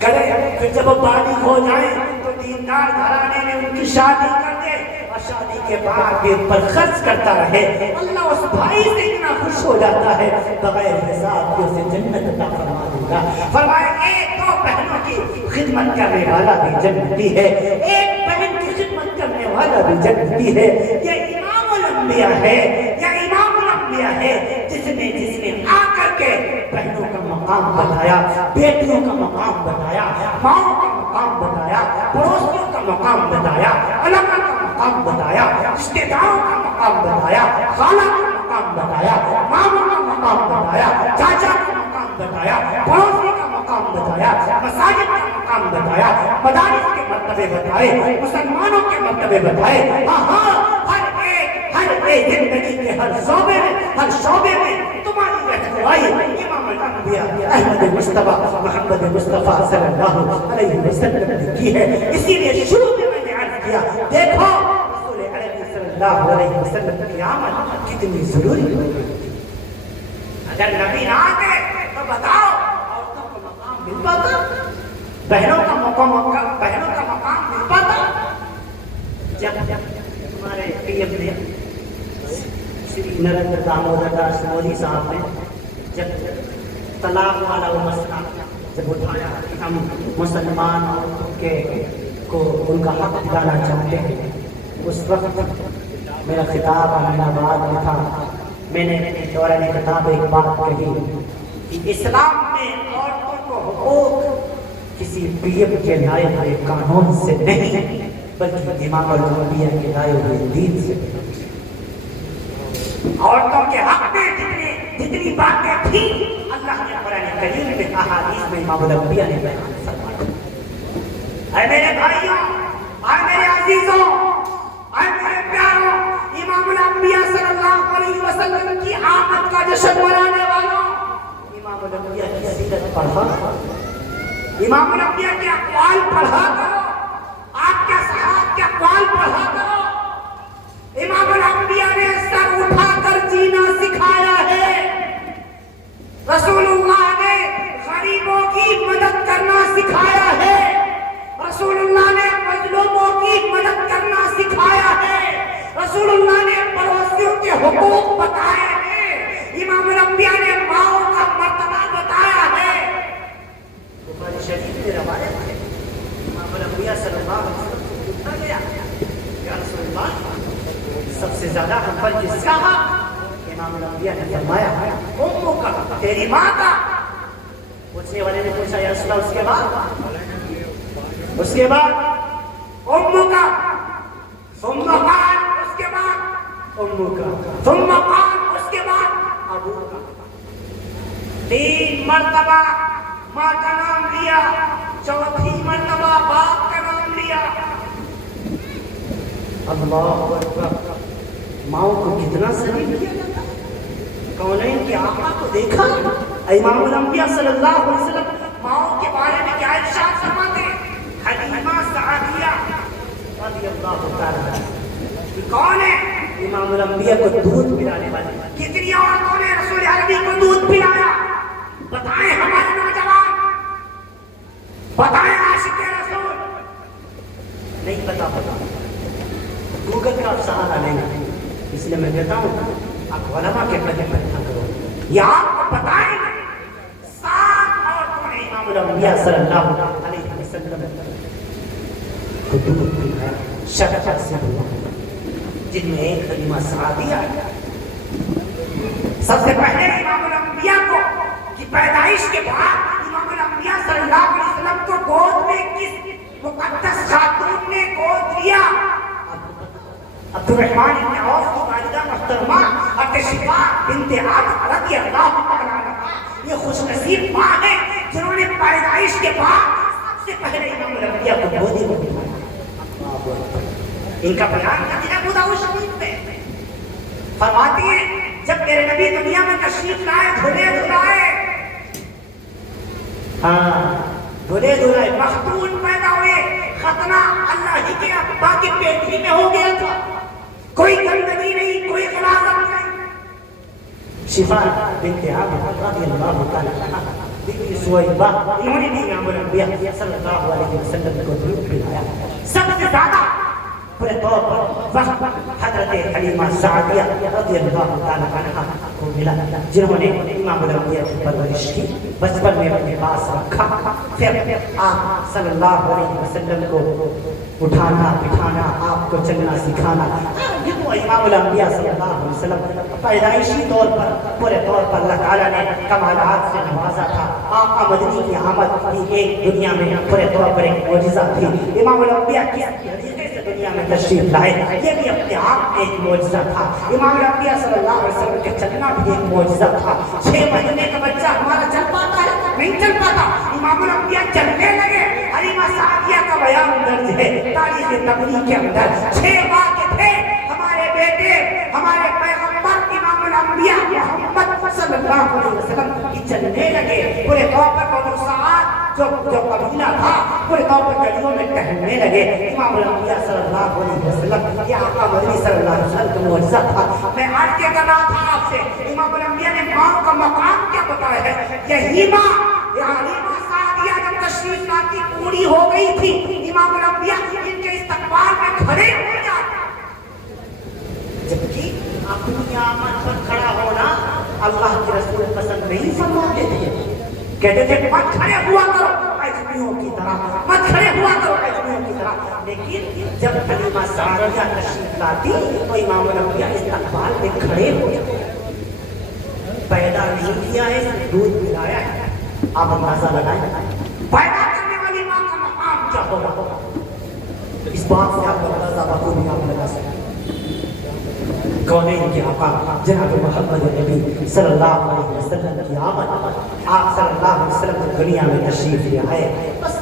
کرے. پھر جب بالغ ہو جائیں تو دیندار گھرانے میں ان کی شادی کر دے اور شادی کے بعد بھی ان پر خرچ کرتا رہے. اللہ اس بھائی سے اتنا خوش ہو جاتا ہے بغیر حساب کے اسے جنت عطا فرما دے گا. فرمایا 1-2 بہنوں کی خدمت کرنے والا بھی جنتی ہے. 1 بہن کی خدمت کرنے والا بھی جنتی ہے. یہ امام الانبیاء ہے جس نے آ کر کے بہنوں کا مقام بتایا, بیٹیوں کا مقام بتایا, ماؤں کا مقام بتایا, پڑوسیوں کا مقام بتایا, علماء کا مقام بتایا, رشتے داروں کا مقام بتایا, خالہ کا مقام بتایا, ماموں کا مقام بتایا, چاچا کا مقام بتایا, پڑوسی کا مقام بتایا, مساجد کا مقام بتایا, مدارس کے مرتبے بتائے, مسلمانوں کے مرتبے بتائے. ہر ایک زندگی کے ہر شعبے میں تمہاری رہنمائی امام الانبیاء احمد مصطفیٰ محمد مصطفیٰ صلی اللہ علیہ وسلم نے کی ہے. اسی لیے شروع میں نے عرض کیا دیکھو رسول عربی صلی اللہ علیہ وسلم کی آمد کتنی ضروری ہے. اگر نبی نہ آتے تو بتاؤ عورتوں کو مقام مل پاتا, بہنوں کا مقام مل پاتا. جب ہمارے پی ایم نے شری نریندر دامودر داس مودی صاحب نے جب طلاق والا وہ مسئلہ جب اٹھایا کہ ہم مسلمان عورتوں کو ان کا حق دلانا چاہتے ہیں, اس وقت میرا خطاب امین آباد میں تھا. میں نے دوران خطاب ایک بات کہی کہ اسلام میں عورتوں کو حقوق کسی پی ایم کے لائے ہوئے قانون سے نہیں بلکہ امام الانبیاء کے لائے ہوئے دین سے. عورتوں کے حق میں جتنی باتیں تھیں اللہ نے قرآن کریم میں احادیث میں امام الانبیاء نے بیان فرمایا. اے میرے بھائیوں, اے میرے عزیزوں, اے میرے پیاروں, امام الانبیاء صلی اللہ علیہ وسلم کی آمد کا جشن منانے والوں, امام الانبیاء کی سیرت پڑھا, امام الانبیاء کے اقوال پڑھا کرو, آپ کے صحابہ کے اقوال پڑھا کرو. امام الانبیاء نے سر اٹھا کر جینا سکھایا ہے. رسول اللہ نے غریبوں کی مدد کرنا سکھایا ہے. رسول اللہ نے مظلوموں کی مدد کرنا سکھایا ہے. رسول اللہ نے پڑوسیوں کے حقوق بتائے ہیں. امام الانبیاء نے ماؤں کا مرتبہ بتایا ہے. بخاری شریف کے روایت ہے امام الانبیاء صلی اللہ علیہ وسلم کو پوچھا گیا یا رسول اللہ سب سے زیادہ ہم پر کس کا حق؟ امام امام الانبیاء نے فرمایا امو کا تیری ماں کا. پوچھنے والے نے پوچھا یا رسول اللہ اس کے بعد امو کا ثم قال اس کے بعد امو کا ثم قال اس کے بعد ابو کا. 3 مرتبہ ماں کا نام لیا, 4تھی مرتبہ باپ کا نام لیا. اللہ اکبر. ماؤں کو کتنا سلیم کیا جاتا. کونین کے آقا کو دیکھا امام الانبیاء صلی اللہ علیہ وسلم ماؤں کے بارے میں کیا ارشاد فرماتے ہیں. حلیمہ سعدیہ رضی اللہ تعالی عنہا کون ہے؟ امام الانبیاء کو دودھ پلانے والے. کتنی عورتوں نے رسول عربی کو دودھ پلایا؟ بتائیں ہمارے نوجوان, بتائیں عاشق رسول. نہیں پتا گوگل کا سہارا لینا. اس لیے میں کہتا ہوں آپ علماء کے پہلے پڑھنا کرو. یہ آپ کو بتائیں 7 عورتوں نے امام الانبیاء صلی اللہ علیہ وسلم کو دودھ پلایا شفقت سے, جن میں ایک حلیمہ سعدیہ. سب سے پہلے امام الانبیاء کو کی پیدائش کے بعد امام الانبیاء صلی اللہ علیہ وسلم کو گود میں کس مقدس خاتون نے گود لیا؟ عبد الرحمن بن عوف کی والدہ محترمہ حضرت شفا بنت عبد رضی اللہ عنہا. یہ خوش نصیب ماں ہے جنہوں نے پیدائش کے بعد سب سے پہلے امام الانبیاء کو گودی میں بٹھایا. ان کا بیان ہے ابو داؤد شریف میں فرماتی ہیں جب میرے نبی دنیا میں تشریف لائے دھلے دھلائے مختون پیدا ہوئے. ختنہ اللہ ہی کے ابا کی پیٹھی میں ہو گیا تھا. کوئی گندگی نہیں, کوئی غلاظت نہیں. شفا بنت عبد رضی اللہ تعالی عنہا بنت سویبہ انہوں نے بھی امام الانبیاء صلی اللہ علیہ وسلم کو دودھ پلایا. سب سے زیادہ پورے طور پر وقت حضرت حلیمہ سعدیہ رضی اللہ تعالی عنہا کو ملا, جنہوں نے امام الانبیاء کی پرورش کی, بچپن میں اپنے پاس رکھا, پھر آپ صلی اللہ علیہ وسلم کو اٹھانا بٹھانا, آپ کو چلنا سکھانا. یہ تو امام الانبیاء صلی اللہ علیہ وسلم پیدائشی طور پر پورے طور پر اللہ تعالیٰ نے کمالات سے نوازا تھا. آقا مدنی کی آمد بھی ایک دنیا میں پورے طور پر ایک معجزہ تھی. امام الانبیاء کس طریقے سے دنیا میں تشریف لائے یہ بھی اپنے آپ میں ایک معجزہ تھا. امام الانبیاء صلی اللہ علیہ وسلم کے چلنا بھی ایک معجزہ تھا. 6 مہینے کا بچہ ہمارا چل پاتا ہے؟ نہیں چل پاتا. امام الانبیاء چلنے لگے. حلیمہ سعدیہ کا بیان درج ہے تاریخ تبلیغ کے اندر. 6 ماہ کے تھے ہمارے بیٹے, ہمارے پیغمبر امام الانبیاء محمد صلی اللہ علیہ وسلم کی چلنے لگے. پورے طور پر سعد جو قبیلہ تھا پورے طور پر گلیوں میں ٹہلنے لگے. امام الانبیاء صلی اللہ علیہ وسلم یہ آقا مدنی صلی اللہ علیہ وسلم کا معجزہ تھا. میں آج کیا کر رہا تھا آپ سے, امام الانبیاء نے ماں کا مقام کیا بتایا ہے. یہی ماں حلیمہ سعدیہ جب تشریف لاتی پوری ہو گئی تھی, امام الانبیاء ان کے استقبال میں کھڑے ہو جاتے. جبکہ اپنی آمد پر کھڑا ہونا اللہ کے رسول پسند نہیں فرماتے تھے. کہتے تھے مت کھڑے ہوا کرو اجمیوں کی طرح, مت کھڑے ہوا کرو اجمیوں کی طرح. لیکن جب حلیمہ سعدیہ تشریف لاتی تو امام الانبیاء استقبال میں کھڑے ہو جاتے. پیدا نہیں کیا ہے, دودھ پلایا ہے. آپ اندازہ لگائیں پیدا کرنے والی ماں کا مقام کیا ہوگا. اس بات سے آپ اندازہ بخوبی آپ لگا سکتے. کونین کے آقا جناب محمد نبی صلی اللہ علیہ وسلم کی آمد, آپ صلی اللہ علیہ وسلم دنیا میں تشریف لے آئے, بس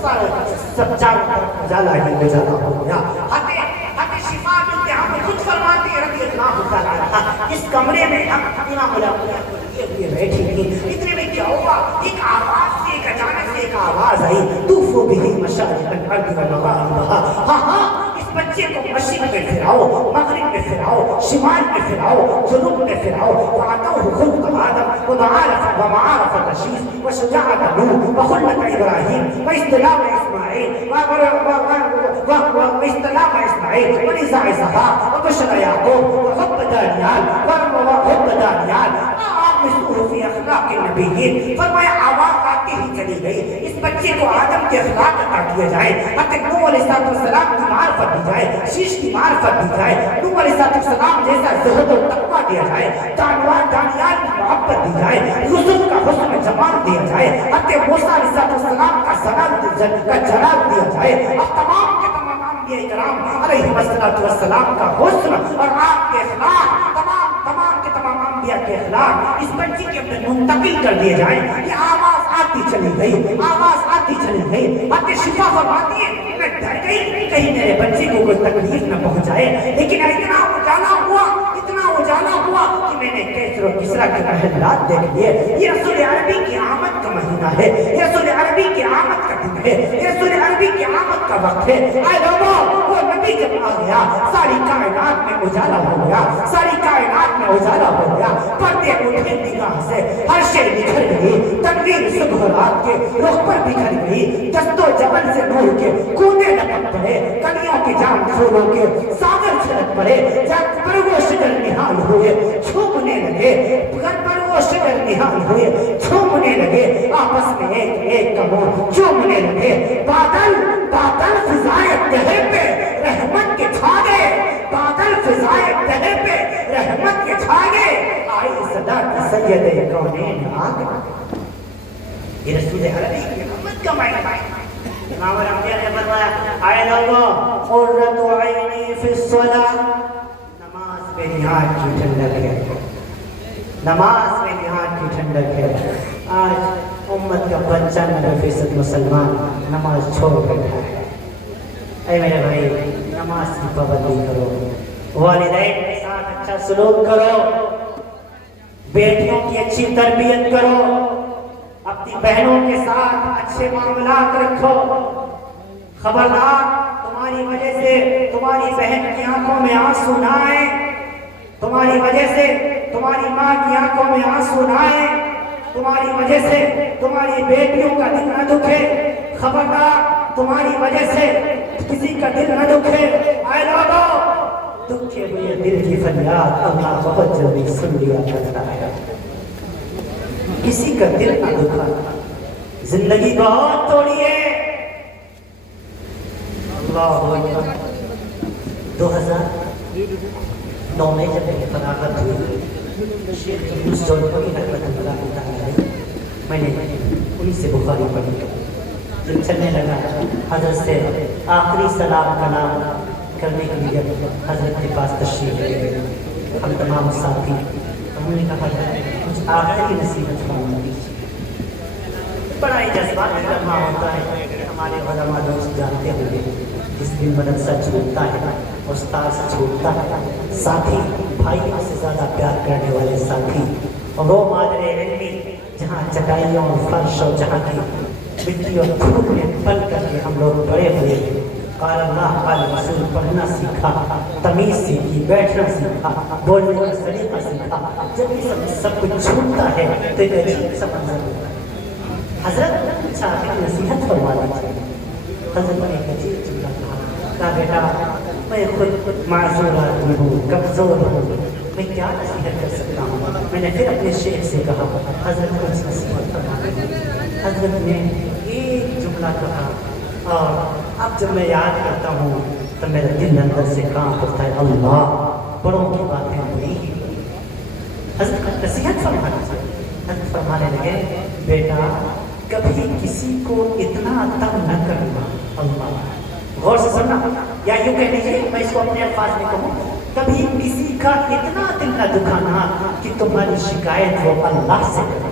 سب چاروں طرف اجالا ہی اجالا ہو گیا. حضرت شفا بنت عبد خود فرماتی رضی اللہ تعالی عنہا اس کمرے میں ہم امام الانبیاء کو لیے ہوئے بیٹھی تھی. اتنے میں کیا ہوا, ایک آواز سے ایک اچانک سے ایک آواز آئی, طوفوا بہ مشارق الارض ومغاربها. ہاں بچے کو مشرق میں پھراؤ, مغرب میں پھراؤ, شمال میں پھراؤ, جنوب میں پھراؤ. وعطوه خلق آدم ومعارف شیث وشجاعة نوح وخلة ابراہیم واستلام اسماعیل ونزاع اسحاق وبشر یعقوب وحب دانیال. مثله في اخلاق کے نبیین، فرمایا آواز آتی ہی چلی گئی، اس بچے کو آدم کے اخلاق عطا کیا جائے، حضرت نوح علیہ السلام کی معرفت دی جائے، شیش کی معرفت دی جائے، نوح علیہ السلام جیسا زہد و تقویٰ دیا جائے، دانیال کی محبت دی جائے، یوسف کا حسن جمال دیا جائے، حضرت موسیٰ علیہ السلام کا جلال دیا جائے، اب تمام کے تمام انبیاء کرام علیہ السلام کا حسن اور آپ کے اخلاق، تمام کے تمام انبیاء کے اخلاق اس بچی کے اندر منتقل کر دیے جائیں۔ یہ آواز آتی چلی گئی، آواز آتی چلی گئی، حضرت شفا فرماتی ہے میں ڈر گئی کہیں میرے بچے کو کوئی تکلیف نہ پہنچائے، لیکن اتنا اجالا ہوا کہ میں نے کیسر و کسرا کے محلات دیکھ لیے۔ یہ رسول عربی کی آمد کا مہینہ ہے، یہ رسول عربی کی آمد کا دن ہے، یہ رسول عربی کی آمد کا وقت ہے۔ اے لوگوں، وہ نبی جب آ گیا ساری کائنات میں اجالا ہو گیا، ساری کائنات میں اجالا ہو گیا، پردے اٹھے نگاہ سے، ہر شے بکھر گئی، تنویر صبح رات کے رخ پر بکھر گئی، دست و جبل سے نور کے کونے لپک پڑے، کلیوں کے جام کھولوں کے ساغر چھلک پڑے، جب پر وہ شجر نہال ہوئے چھومنے لگے، گھر پر وہ شجر نہال ہوئے چھومنے لگے، آپس میں ایک کمور چومنے لگے، بادل فضائے تہے پہ رحمت کے چھا گئے، بادل فضائے تہے پہ رحمت کے چھا گئے، آئی صدا کی سید کونین آگ۔ یہ رسول عربی کی محمد کا معنی ہے۔ امام الانبیاء نے فرمایا اے لوگوں، قرۃ عینی فی الصلاۃ، نماز میں نہاد کی ٹھنڈک ہے، نماز میں نہاد کی ٹھنڈک ہے۔ آج امت کا 95% مسلمان نماز چھوڑ بیٹھا ہے۔ اے میرے بھائی، نماز کی پابندی کرو، والدین کے ساتھ اچھا سلوک کرو، بیٹیوں کی اچھی تربیت کرو، اپنی بہنوں کے ساتھ اچھے معاملات رکھو۔ خبردار تمہاری وجہ سے تمہاری بہن کی آنکھوں میں آنسو نہ آئے، تمہاری وجہ سے تمہاری ماں کی آنکھوں میں آنسو نہ آئے، تمہاری وجہ سے تمہاری بیٹیوں کا دل نہ دکھے، خبردار تمہاری وجہ سے کسی کا دل نہ دکھے۔ اے لوگوں، دکھے ہوئے دل کی فریاد اللہ بہت جلدی سن لیا کرتا ہے، کسی کا دل نہ دکھا۔ زندگی بہت تھوڑی ہے۔ اللہ اکبر۔ 2009 میں جب میری فراغت ہوئی، شیخ یونس جونپوری رحمۃ اللہ علیہ، میں نے انہی سے بخاری پڑھی، جب چلنے لگا حضرت سے آخری سلام کلام کرنے کے لیے حضرت کے پاس تشریف لے گئے، ہم تمام ساتھی، ہم نے کہا کچھ آخری نصیحت فرما دیجیے۔ بڑا ہی جذباتی لمحہ ہوتا ہے، ہمارے علماء دوست جانتے ہوں گے، جس دن مدرسہ چھوٹتا ہے، استاد چھوٹتا ہے، ساتھی بھائیوں سے زیادہ پیار کرنے والے ساتھی، اور وہ مادر علمی جہاں چٹائیوں اور فرش اور جہاں کی مٹی اور دھوپ میں پل کر کے ہم لوگ بڑے ہوئے، قال اللہ قال رسول پڑھنا سیکھا، تمیز سیکھی، بیٹھنا سیکھا، بولنے کا سلیقہ سیکھا۔ جب یہ سب کچھ چھوٹتا ہے تو ایک عجیب سا منظر ہوتا ہے۔ حضرت آخری نصیحت فرما دیجیے۔ حضرت نے ایک عجیب جملہ کہا بیٹا میں خود معذور آدمی ہوں، کمزور ہوں، میں کیا نصیحت کر سکتا ہوں؟ میں نے پھر اپنے شیخ سے کہا حضرت کچھ نصیحت فرما دیجیے۔ حضرت نے ایک جملہ کہا، اور اب جب میں یاد کرتا ہوں تو میرے دل اندر سے کانپ اٹھتا ہے، اللہ بڑوں کی باتیں بڑی ہی۔ حضرت نصیحت فرمانا چاہیے۔ حضرت فرمانے لگے بیٹا کبھی کسی کو اتنا تنگ نہ کرنا، اللہ غور سے سننا، یا یوں کہہ لیجیے میں اس کو اپنے الفاظ میں کہوں، کبھی کسی کا اتنا دل نہ دکھانا کہ تمہاری شکایت وہ اللہ سے کرے۔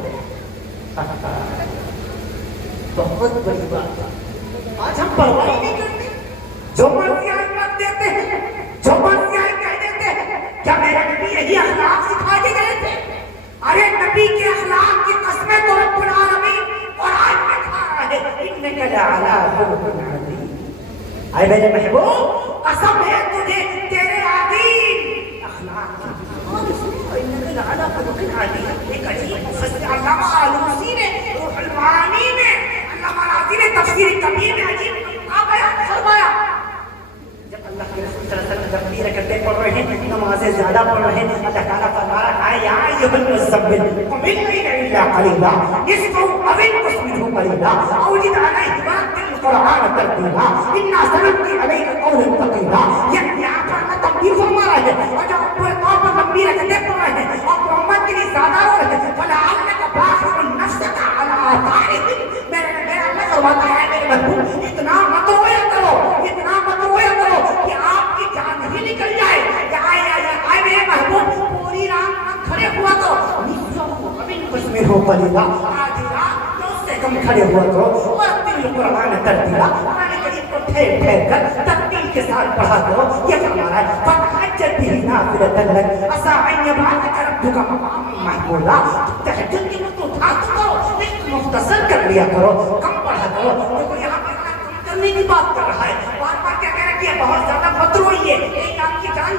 بہت بڑی بات ہے۔ آج ہم پرواہ نہیں کرتے، جو مرضی آئے کر دیتے ہیں، جو مرضی آئے کہہ دیتے ہیں۔ کیا میرے نبی یہی اخلاق سکھا کے گئے تھے؟ ارے نبی کے اخلاق کی قسمیں تو رب العالمین قرآن میں کھا رہا ہے، انک لعلی خلق عظیم۔ اے میرے محبوب قسم ہے تجھے تیرے عظیم اخلاق کی، انک لعلی خلق عظیم۔ ایک عجیب مفسر علامہ آلوسی نے روح المعانی میں، علامہ راضی نے تفسیر کبیر میں عجیب بیان فرمایا، جب اللہ کے رسول صلی اللہ علیہ وسلم تکبیر کرتے پڑھ رہے ہیں, نمازیں زیادہ پڑھ رہے ہیں. اللہ تعالیٰ فرما رہا ہے یا ایھا المزمل قم اللیل الا قلیلا نصفہ او انقص منہ قلیلا او زد علیہ ورتل القرآن ترتیلا انا سنلقی علیک قولا ثقیلا. یہاں پر اللہ تقدیر فرما رہا ہے, اور جو پورے طور پر لمبی رکعتیں پڑھ رہے ہیں اور محمد کے لیے زیادہ ہو رہے ہیں, فلعلک باخع نفسک علی آثارہم. میرا اللہ فرماتا ہے میرے محبوب اتنا مت رویا کرو, اتنا مت رویا کرو کہ آپ کی جان ہی نکل جائے. آئے میرے محبوب پوری رات کھڑے ہوا کرو, نصفہ میں ہو قلیلا, آدھی رات تو اس سے کم کھڑے ہوا کرو. ورتل القرآن ترتیلا, قرآن کریم کو ٹھہر ٹھہر کر ترتیل کے ساتھ پڑھا کرو. یہ فرما رہا ہے فتہجد بہ نافلۃ لک عسیٰ ان یبعثک ربک مقاما محمودا. تہجد کی وقت اٹھا کرو, لیکن مختصر کر لیا کرو, کم پڑھا کرو. دیکھو یہاں پہ کم کرنے کی بات کر رہا ہے, بار بار کیا کہہ رہا ہے کہ بہت زیادہ مت روئیے, ایک آپ کی جان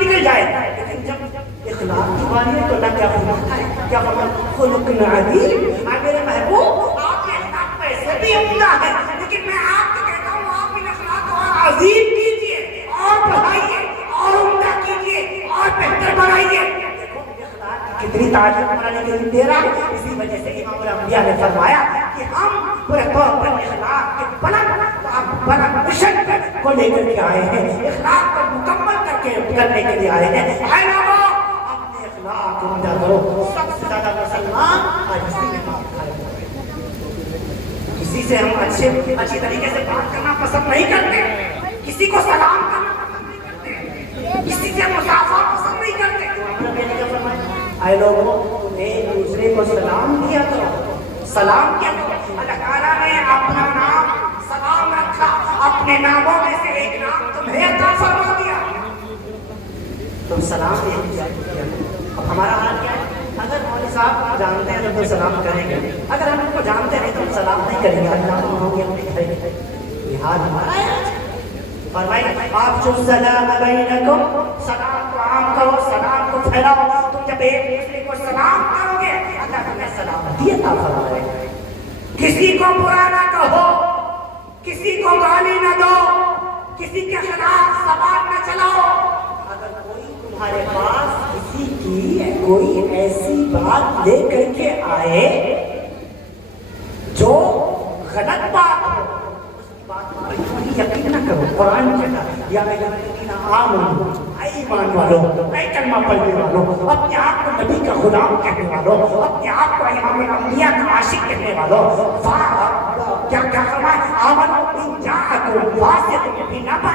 نکل جائے. لیکن جب اخلاق کی بات ہے تو اللہ کیا فرماتا ہے, کیا فرماتا ہے خلق عظیم. میرے محبوب آپ کے اخلاق پیسے بھی عمدہ ہے, لیکن میں آپ کو کہتا ہوں آپ کے اخلاق اور عظیم کیجیے اور بڑھائیے اور عمدہ کیجیے اور بہتر بنائیے. کتنی تعریف بنانے کے لیے دے رہا ہے. اسی وجہ سے امام الانبیاء نے فرمایا کہ ہم پورے طور پر اخلاق کے بلند مشن کو لے کر کے آئے ہیں, اخلاق کو مکمل کرنے کے لیے آئے ہیں. اے لوگوں اپنے اخلاق کو عمدہ کرو. سب سے زیادہ مسلمان آج اسی میں بات کر رہے ہیں, کسی سے ہم اچھی طریقے سے بات کرنا پسند نہیں کرتے, کسی کو سلام کرنا پسند نہیں کرتے, کسی سے مصافحہ پسند نہیں کرتے. اے لوگوں تم ایک دوسرے کو سلام دیا کرو, سلام کیا کرو. اللہ تعالیٰ نے اپنا نام سلام رکھا, اپنے ناموں میں سے ایک نام تمہیں عطا فرما دیا, تم سلام دیا. اب ہمارا حال کیا ہے, اگر مولوی صاحب کو جانتے ہیں تو سلام کریں گے, اگر ہم ان کو جانتے نہیں تو ہم سلام نہیں کریں گے. اللہ ہوں گے اپنے گھر, یہ حال ہمارا ہے. فرمائے آپ جو سلام بینکم, سلام کو عام کرو, سلام کو پھیلاؤ. تم جب ایک دوسرے کو سلام کرو گے اللہ تمہیں سلامتی عطا فرمائے گا. کسی کو برا نہ کہو, کسی کو گالی نہ دو, کسی کے خلاف زبان نہ چلاؤ. اگر کوئی تمہارے پاس کسی کی کوئی ایسی بات لے کر کے آئے جو غلط بات ہو, یقین نہ کرو. قرآن کہتا ہے یا الذین آمنوا, اے ایمان والو, اے کلمہ پڑھنے والو, اپنے آپ کو نبی کا غلام کہنے والو, اپنے آپ کو امام الانبیاء کا عاشق کہنے والو, کیا فرمایا آمنوا ان جاءکم فاسق بنبأ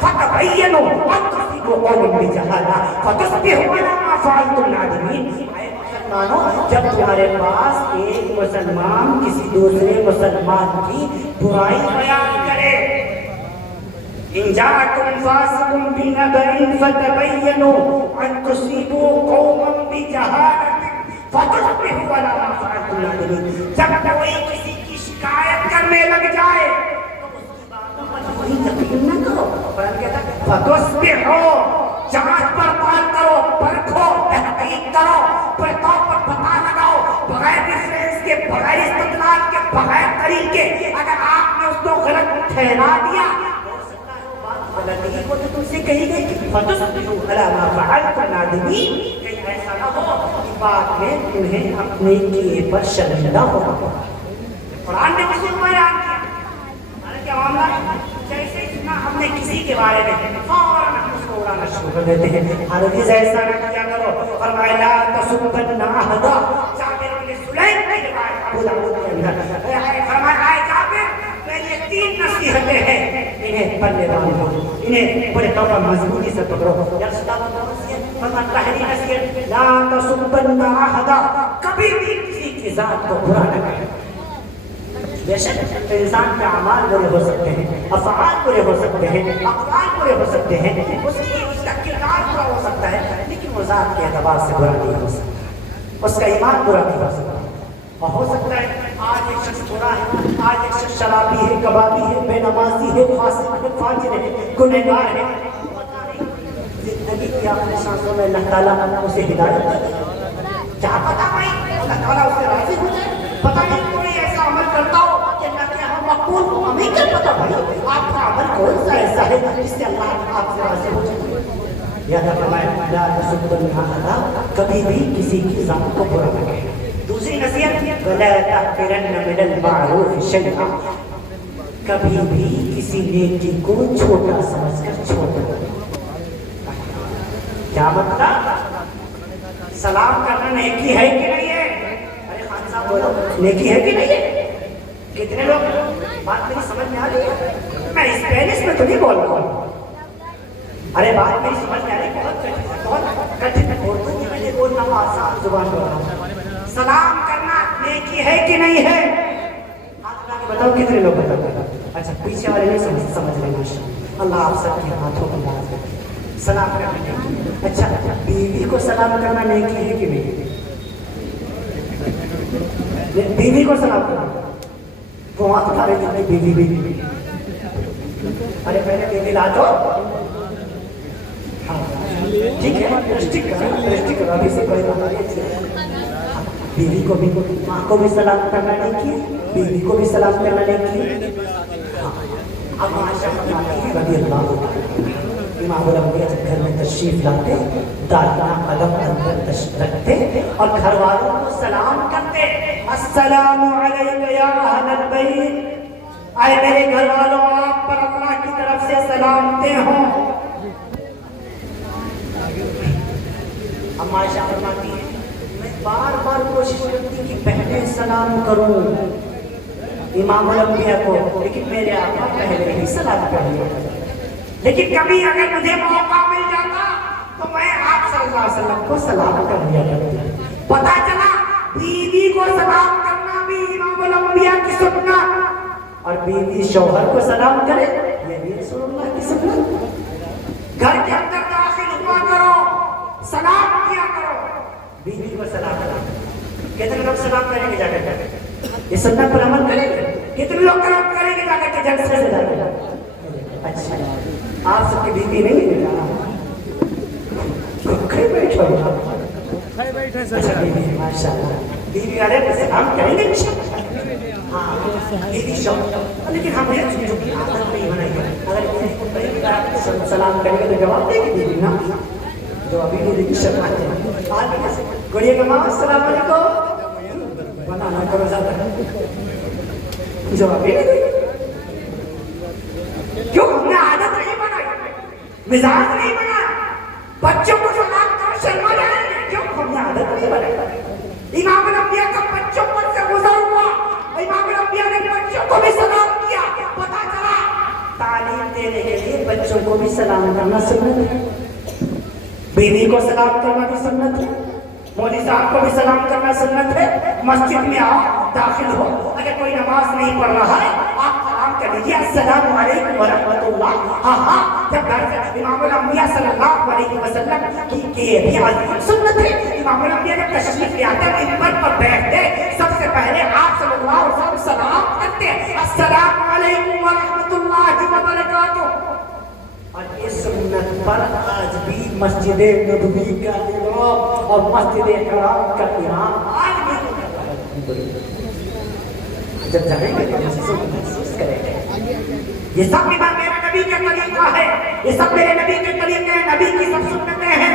فتبینوا ان تصیبوا قوما بجہالہ فتصبحوا علی ما فعلتم نادمین. جب تمہارے پاس ایک مسلمان کسی دوسرے مسلمان کی برائی بیان کرے, ان جاءکم فاسق بنبأ فتبینوا ان تصیبوا قوما بجہالہ فتصبحوا علی ما فعلتم نادمین. جب کوئی کسی کی شکایت کرنے لگ جائے تو اس کی باتوں پر کوئی یقین نہ کرو. قرآن کہتا ہے فتصبحوا, جانچ پڑتال کرو, پرکھو, تحقیق کرو, پورے طور پر پتہ لگاؤ, بغیر ریفرنس کے, بغیر استدلال کے, بغیر طریقے. اگر آپ نے اس کو غلط ٹھہرا دیا ہو سکتا ہے وہ بات غلط ہی وہ جو تم سے کہی گئی, فتصبحوا علی ما فعلتم نادمین. کہیں ایسا نہ ہو کہ بعد میں تمہیں اپنے کیے پر شرمندہ ہونا پڑا. قرآن نے کسی کو بیان کیا, ہمارا کیا معاملہ ہے, جیسے ہم نے کسی کے بارے میں فوراً اس کو اڑانا شروع کر دیتے ہیں. ہرگز ایسا نہ کیا کرو. فرمایا لا تسبن احدا, جابر بن سلیم کی روایت ابو داؤد کے اندر فرمایا ہے جابر میری 3 نصیحتیں ہیں, انہیں پلے باندھو, انہیں بڑے طور پر مضبوطی سے پکڑو. یا رسول اللہ فرمایا پہلی نصیحت لا تسبن احدا, کبھی بھی کسی کی ذات کو برا نہ کرو. بے شک انسان کے اعمال برے ہو سکتے ہیں, افعال برے ہو سکتے ہیں, اقوال برے ہو سکتے ہیں, اس کا کردار برا ہو سکتا ہے, لیکن وہ ذات کے اعتبار سے برا نہیں ہو سکتا, اس کا ایمان برا نہیں ہو سکتا. اور ہو سکتا ہے آج ایک شخص برا ہے, آج ایک شخص شرابی ہے, کبابی ہے, بے نمازی ہے, فاسق ہے, فاجر ہے, گنہگار ہے, زندگی کی آخری سانسوں میں اللہ تعالیٰ اسے ہدایت دے. کیا پتا بھائی اللہ تعالیٰ اس سے راضی ہو جائے, پتہ نہیں کوئی ایسا عمل کرتا ہو کہ اللہ کے یہاں مقبول ہو, ہمیں کیا پتا بھائی آپ کا عمل کون سا ایسا ہے جس سے اللہ آپ سے راضی ہو جائے. یا فرمایا لا تسب الناس، کبھی بھی کسی کی ذات کو برا نہ کہنا۔ دوسری نصیحت ولا تحقرن من المعروف شیئا، کبھی بھی کسی نیکی کو چھوٹا سمجھ کر چھوٹا۔ کیا مطلب؟ سلام کرنا نیکی ہے کہ نہیں ہے؟ ارے خان صاحب بولو، نیکی ہے کہ نہیں ہے؟ کتنے لوگ بات میری سمجھ میں آ رہی ہے؟ میں اسپینش میں تو نہیں بول رہا ہوں، ارے بات میری سمجھ میں آ رہی ہے، بہت کٹھن اردو میں میں بولنا ہوں، آسان زبان بول رہا ہوں۔ سلام کرنا نیکی ہے کہ نہیں ہے؟ ہاتھ لا کے بتاؤ کتنے لوگ بتاؤ۔ اچھا پیچھے والے نہیں سمجھ رہے، ماشاءاللہ اللہ آپ سب کے ہاتھوں کو باز رکھے۔ سلام کرنا نیکی، اچھا بیوی کو سلام کرنا نیکی ہے کہ نہیں؟ بیوی کو سلام کرنا وہ ہاتھ اٹھا رہے ہیں، بیوی بیوی، ارے پہلے بیوی لا دو، ہاں ٹھیک ہے، ٹھیک کرو ابھی سے کوئی بات نہیں۔ بیوی کو بھی، ماں کو بھی سلام کرنا نیکی ہے، بیوی کو بھی سلام کرنا نیکی ہے۔ اب عائشہ فرماتی ہیں رضی اللہ عنہ، امام الانبیاء جب گھر میں تشریف لاتے، داہنا قدم اندر رکھتے اور گھر والوں کو سلام کرتے، السلام علیک یا اہل البیت، اے میرے گھر والوں آپ پر اللہ کی طرف سے سلامتے ہوں۔ اب عائشہ فرماتی ہے میں بار بار کوشش کرتی کہ پہلے سلام کروں امام الانبیاء کو، لیکن میرے آقا پہلے ہی سلام کر لیا، لیکن کبھی اگر مجھے موقع مل جاتا تو میں آپ صلی اللہ علیہ وسلم کو سلام کر لیا کرتی۔ پتہ چلا بیوی کو سلام کرنا بھی امام الانبیاء کی سنت، اور بیوی شوہر کو سلام کرے یہ بھی رسول اللہ کی سنت۔ گھر کے اندر داخل ہوا کرو، سلام کیا کرو، بیوی کو سلام کرو۔ کتنے لوگ سلام کریں گے جا کر کے؟ یہ سنت پر عمل کریں گے؟ کتنے لوگ کریں گے جا کر کے جلسے سے جا کر؟ اچھا آپ سب کی بیوی نہیں ہے کھڑے بیٹھو، اچھا بیوی ماشاء اللہ، بیوی والے سلام کریں گے ہاں بیوی شوہر، لیکن ہم نے جو کی عادت نہیں بنائی ہے، اگر بیوی کو سلام کریں گے تو جواب دے گی بیوی نا، جو ابھی بھی دیکھ شرماتے ہیں آج گڑیے کا ماں السلام علیکم بنا نہ کرو زیادہ، جواب بھی نہیں دے کیوں؟ ہم نے عادت نہیں بنائی، مزاج نہیں بنایا، بچوں کو سلام کرو شرما جائیں گے، کیوں؟ ہم نے عادت نہیں بنائی۔ امام الانبیاء کا بچوں پر سے گزر ہوا، امام الانبیاء نے بچوں کو بھی سلام کیا، پتا چلا تعلیم دینے کے لیے بچوں کو بھی سلام کرنا سنت ہے، بیوی کو سلام کرنا بھی سنت ہے، مولوی صاحب کو بھی سلام کرنا سنت ہے۔ مسجد میں آؤ، داخل ہو، اگر کوئی نماز نہیں پڑھ رہا ہے آپ سلام کر لیجیے السلام علیکم ورحمۃ اللہ۔ ہاں ہاں، جب گھر سے امام الانبیاء صلی اللہ علیہ وسلم کی یہ بھی عظیم سنت ہے، امام الانبیاء جب تشریف لے آتے منبر پر بیٹھتے سب سے پہلے آپ صلی اللہ علیہ وسلم سلام کرتے السلام علیکم ورحمۃ اللہ وبرکاتہ، اور اس سنت پر آج بھی مسجد نبوی کا امام اور مسجد حرام کا امام آج بھی جب جائیں گے تو محسوس کریں گے یہ سب امام میرے نبی کا طریقہ ہے، یہ سب میرے نبی کے طریقے ہیں، نبی کی سب سنتیں ہیں۔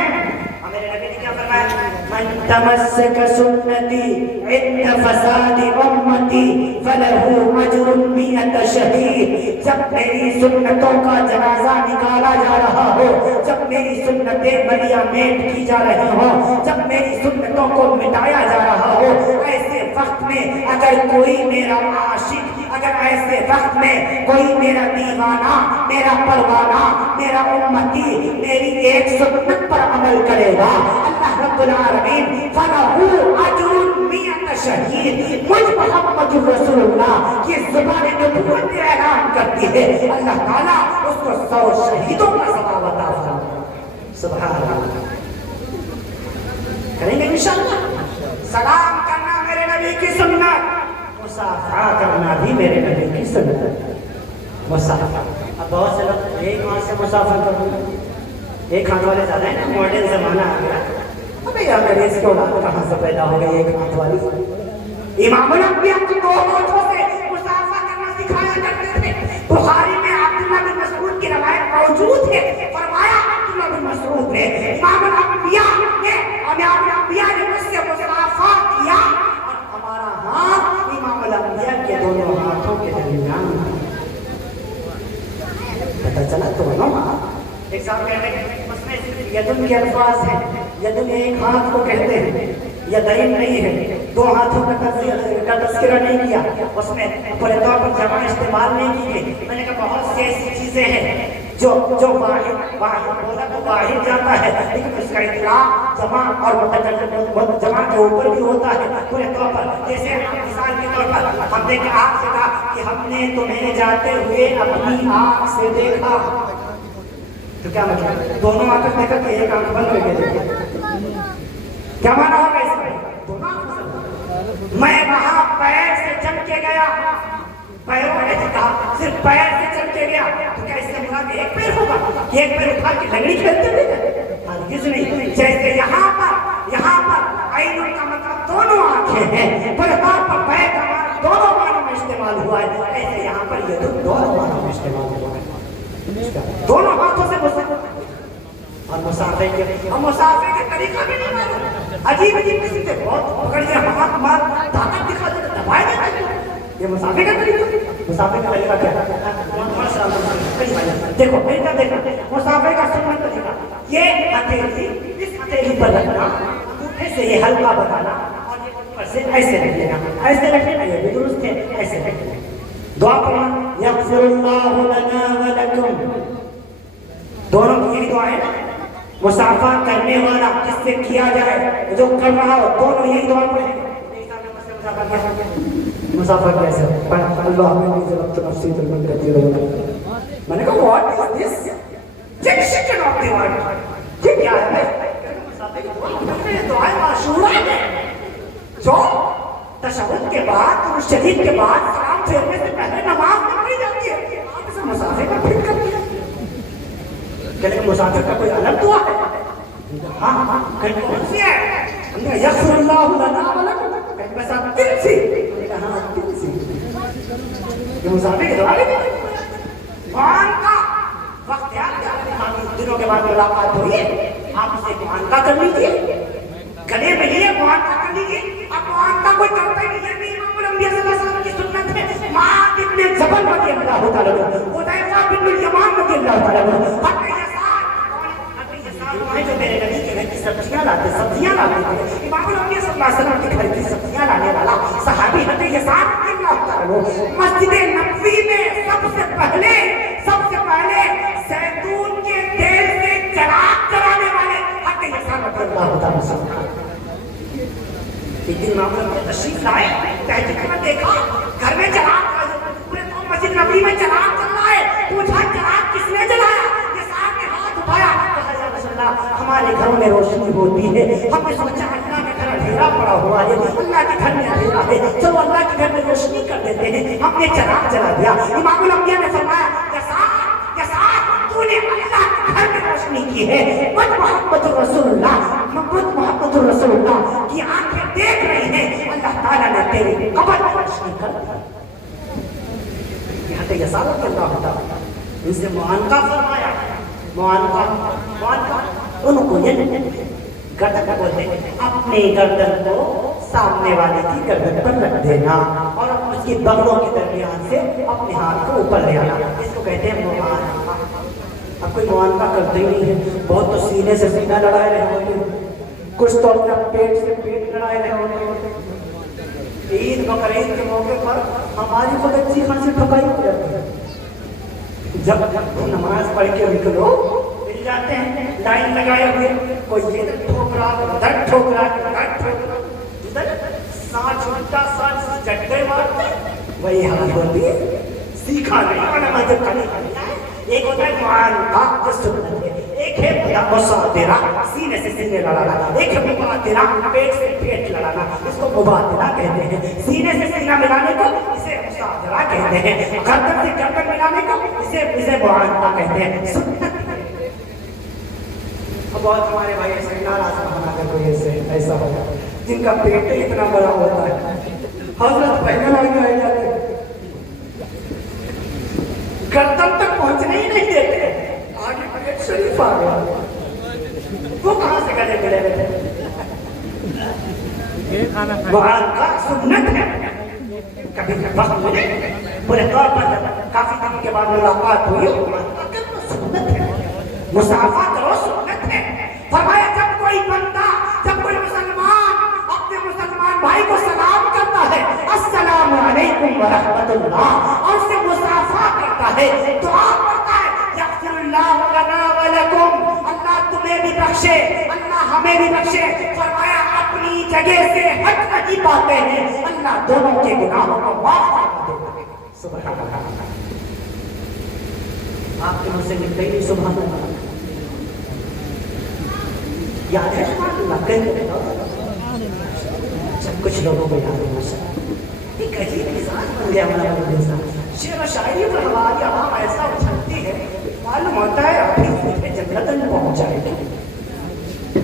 میرے نبی نے کیا فرمایا؟ من تمسک سنتی عند فساد امتی فلہ اجر 100 شہید، جب میری سنتوں کا جنازہ نکالا جا رہا ہو، جب میری سنتیں بلیا میٹ کی جا رہی ہوں، جب میری سنتوں کو مٹایا جا رہا ہو، ایسے وقت میں اگر کوئی میرا عاشق، اگر ایسے وقت میں کوئی میرا دیوانہ، میرا پروانہ، میرا امتی میری ایک سنت پر عمل کرے گا، اللہ رب العالمین فَلَهُ أَجْرٌ 100 شہید، مجھ محمد رسول اللہ یہ زبان نبوت اعلان کرتی ہے، اللہ تعالیٰ اس کو 100 شہیدوں کا ثواب عطا فرمائے۔ سبحان اللہ، کریں گے انشاءاللہ۔ سلام کرنا میرے نبی کی سنت، مصافحہ کرنا بھی میرے نبی کی سنت ہے۔ مصافحہ، اب بہت سے لوگ ایک ہاتھ سے مصافحہ کروں، ایک ہاتھ والے زیادہ ہے نا، ماڈرن زمانہ آ گیا، ابھی یار میرے اس کے اولاد کہاں سے پیدا ہو گئی ایک ہاتھ والی؟ امام الانبیاء کی 2 ہاتھوں سے مصافحہ کرنا سکھایا کرتے تھے۔ بخاری میں عبداللہ بن مسعود کی روایت موجود ہے، فرمایا عبداللہ بن مسعود قلوب نے امام الانبیاء نے مجھ سے مصافحہ کیا اور ہمارا ہاتھ امام الانبیاء کے دونوں ہاتھوں کے درمیان پتہ چلا دونوں ہاتھ ایک ساتھ کہنے اس میں صرف یدن کے الفاظ ہیں یدن ایک ہاتھ کو کہتے ہیں یدین نہیں ہے دو ہاتھوں کا تذکرہ نہیں کیا اس میں پورے طور پر جمع استعمال نہیں کی گئی میں نے کہا بہت سی ایسی چیزیں ہیں جو واحد جاتا ہے لیکن اس کا اطلاق جمع اور جمع کے اوپر بھی ہوتا ہے پورے طور پر جیسے مثال کے طور پر ہم نے آنکھ سے کہا کہ ہم نے تمہیں جاتے ہوئے اپنی آنکھ سے دیکھا تو کیا مطلب دونوں آنکھ دیکھا کہ ایک آنکھ بند ہو گئی کیا مانا ہوگا اس میں میں وہاں پیر سے چل کے گیا پیروں نے کہا صرف پیر سے چل کے گیا تو کیا اس سے مراد ایک پیر ہوگا ایک پیر اٹھا کے لگڑی کھیلتے ہوئے ہرگز نہیں جیسے یہاں پر عین کا مطلب دونوں آنکھیں ہیں پر طور پر پیر کا معنی دونوں معنوں میں استعمال ہوا ہے ایسے یہاں پر یہ دونوں معنوں میں استعمال ہوا ہے دونوں ہاتھوں سے اور مسافر کے طریقہ بھی نہیں معلوم عجیب قسم سے بہت پکڑ کے ہاتھ مار طاقت دکھا دیتے دبائے دیتے یہ مسافر کا طریقہ کیا دیکھو مسافر کا سنت طریقہ یہ ہتھیلی اس ہتھیلی پر رکھنا ایسے یہ ہلکا بنانا اور یہ اوپر سے ایسے رکھ لینا یہ بھی درست ہے ایسے رکھ لینا دعا کرنا یغفر اللہ لنا ولکم دونوں کی دعا ہے مسافہ کرنے والا جس سے کیا جائے جو کر رہا ہو دونوں یہی دعا پڑھیں مسافہ کیسے اللہ میں ضربت نفسی تلمن کثیر میں نے کہا what is this جیکشن آف دی ورڈ یہ کیا ہے مسافہ دعائیں معشورہ ہے جو تشہد کے بعد اور شدید کے بعد سلام پھیرنے سے پہلے نماز میں پڑھی جاتی ہے آپ اسے مسافہ کا پھر کر دیا لیکن مسافر کا کوئی الگ دعا ہے ہاں کہیں کون سی ہے یغفر اللہ لنا ولکم کہیں بس آپ دل سی ہاں دل سی یہ مسافر کی دعا نہیں قرآن کا وقت یاد کیا دنوں کے بعد ملاقات ہوئی ہے آپ اسے قرآن کا کر لیجیے گلے میں لیے قرآن کا کر لیجیے اب قرآن کا کوئی کرتا ہی نہیں ہے امام الانبیاء صلی اللہ علیہ وسلم کی سنت ہے معاذ ابن جبل رضی اللہ تعالیٰ عنہ حذیفہ بن الیمان رضی اللہ تعالیٰ عنہ جو میرے نبی کے گھر کی سبزیاں لاتے تھے امام الانبیاء صلی اللہ علیہ وسلم کے گھر کی سبزیاں لانے والا صحابی حضرت یسار رضی اللہ تعالیٰ عنہ مسجد نبوی میں سب سے پہلے زیتون کے تیل سے چراغ جلانے والے حضرت یسار رضی اللہ تعالیٰ عنہ ایک دن امام الانبیاء تشریف لائے تہجد میں دیکھا گھر میں چراغ پورے مسجد نبوی میں چراغ چل رہا ہے پوچھا چراغ کس نے جلایا یسار نے ہاتھ اٹھایا ہمارے گھروں میں روشنی ہوتی ہے ہم نے سوچا اللہ کے گھر اندھیرا پڑا ہوا ہے اللہ کے گھر میں اندھیرا ہے چلو اللہ کے گھر میں روشنی کر دیتے ہیں ہم نے چراغ جلا دیا امام الانبیاء نے فرمایا یسار تو نے اللہ کے گھر میں روشنی کی ہے محمد رسول اللہ کی آنکھیں دیکھ رہی ہیں اللہ تعالیٰ نے تیری قبر میں روشنی کر دیا یہاں تک یسار رضی اللہ تعالیٰ ان سے معانقہ فرمایا معانقہ ان کو گردن بولتے اپنے گردن کو سامنے والے کی گردن پر رکھ دینا اور اس کی بغلوں کے درمیان سے اپنے ہاتھ کو اوپر لے آنا اس کو کہتے ہیں معانقہ اب کوئی معانقہ کرتے ہی نہیں ہے بہت تو سینے سے سینہ لڑائے رہے ہوتے کچھ تو اپنا پیٹ سے پیٹ لڑائے رہے ہوتے عید بقرعید کے موقع پر ہماری خود اچھی خاصی ٹھکائی ہو جاتی ہے جب نماز پڑھ کے نکلو مل جاتے ہیں لائن لگائے ہوئے کوئی یہ ٹھوک رہا ادھر ٹھوک رہا ادھر ٹھوک رہا ادھر سانچ الٹا سانچ جٹے مارتے وہی حال ہوتی ہے سیکھا نہیں اور نماز پڑھنے کا ایک ہوتا ہے معانقہ جو سنت ہے ایک ہے مساترہ سینے سے سینے لڑانا ایک ہے مباترہ پیٹ سے پیٹ لڑانا اس کو مباترہ کہتے ہیں سینے سے سینہ ملانے کو اسے مساترہ کہتے ہیں گردن سے گردن ملانے کو اسے معانقہ کہتے ہیں سنت بہت ہمارے بھائی ایسے ناراض بنا کر کوئی ایسا ہوگا جن کا پیٹ اتنا بڑا ہوتا ہے حضرت پہلے لائن آئے جاتے گردن تک پہنچنے ہی نہیں دیتے آگے پیٹ شریف آ گیا معاذ کا سنت ہے کبھی وقت ملے پورے طور پر کافی دن کے بعد ملاقات ہوئی سنت ہے مصافحہ کرو سنت ہے فرمایا جب کوئی بندہ جب کوئی مسلمان اپنے مسلمان بھائی کو سلام کرتا ہے السلام علیکم ورحمۃ اللہ اور اسے مصافحہ کرتا ہے دعا کرتا ہے یغفر اللہ لنا ولکم اللہ تمہیں بھی بخشے اللہ ہمیں بھی بخشے فرمایا اپنی جگہ سے ہٹ نہیں پاتے ہیں اللہ دونوں کے گناہوں کو معاف کر دیتا ہے سبحان اللہ آپ کے منہ سے نکلے نہیں سبحان اللہ یاد ہے سبحان اللہ کہیں سب کچھ لوگوں کو یاد ہے ایک عجیب مزاج بن گیا ہمارا انسان شعر و شاعری پر ہماری عوام ایسا اچھلتی ہے معلوم ہوتا ہے ابھی جنت میں پہنچ جائے گی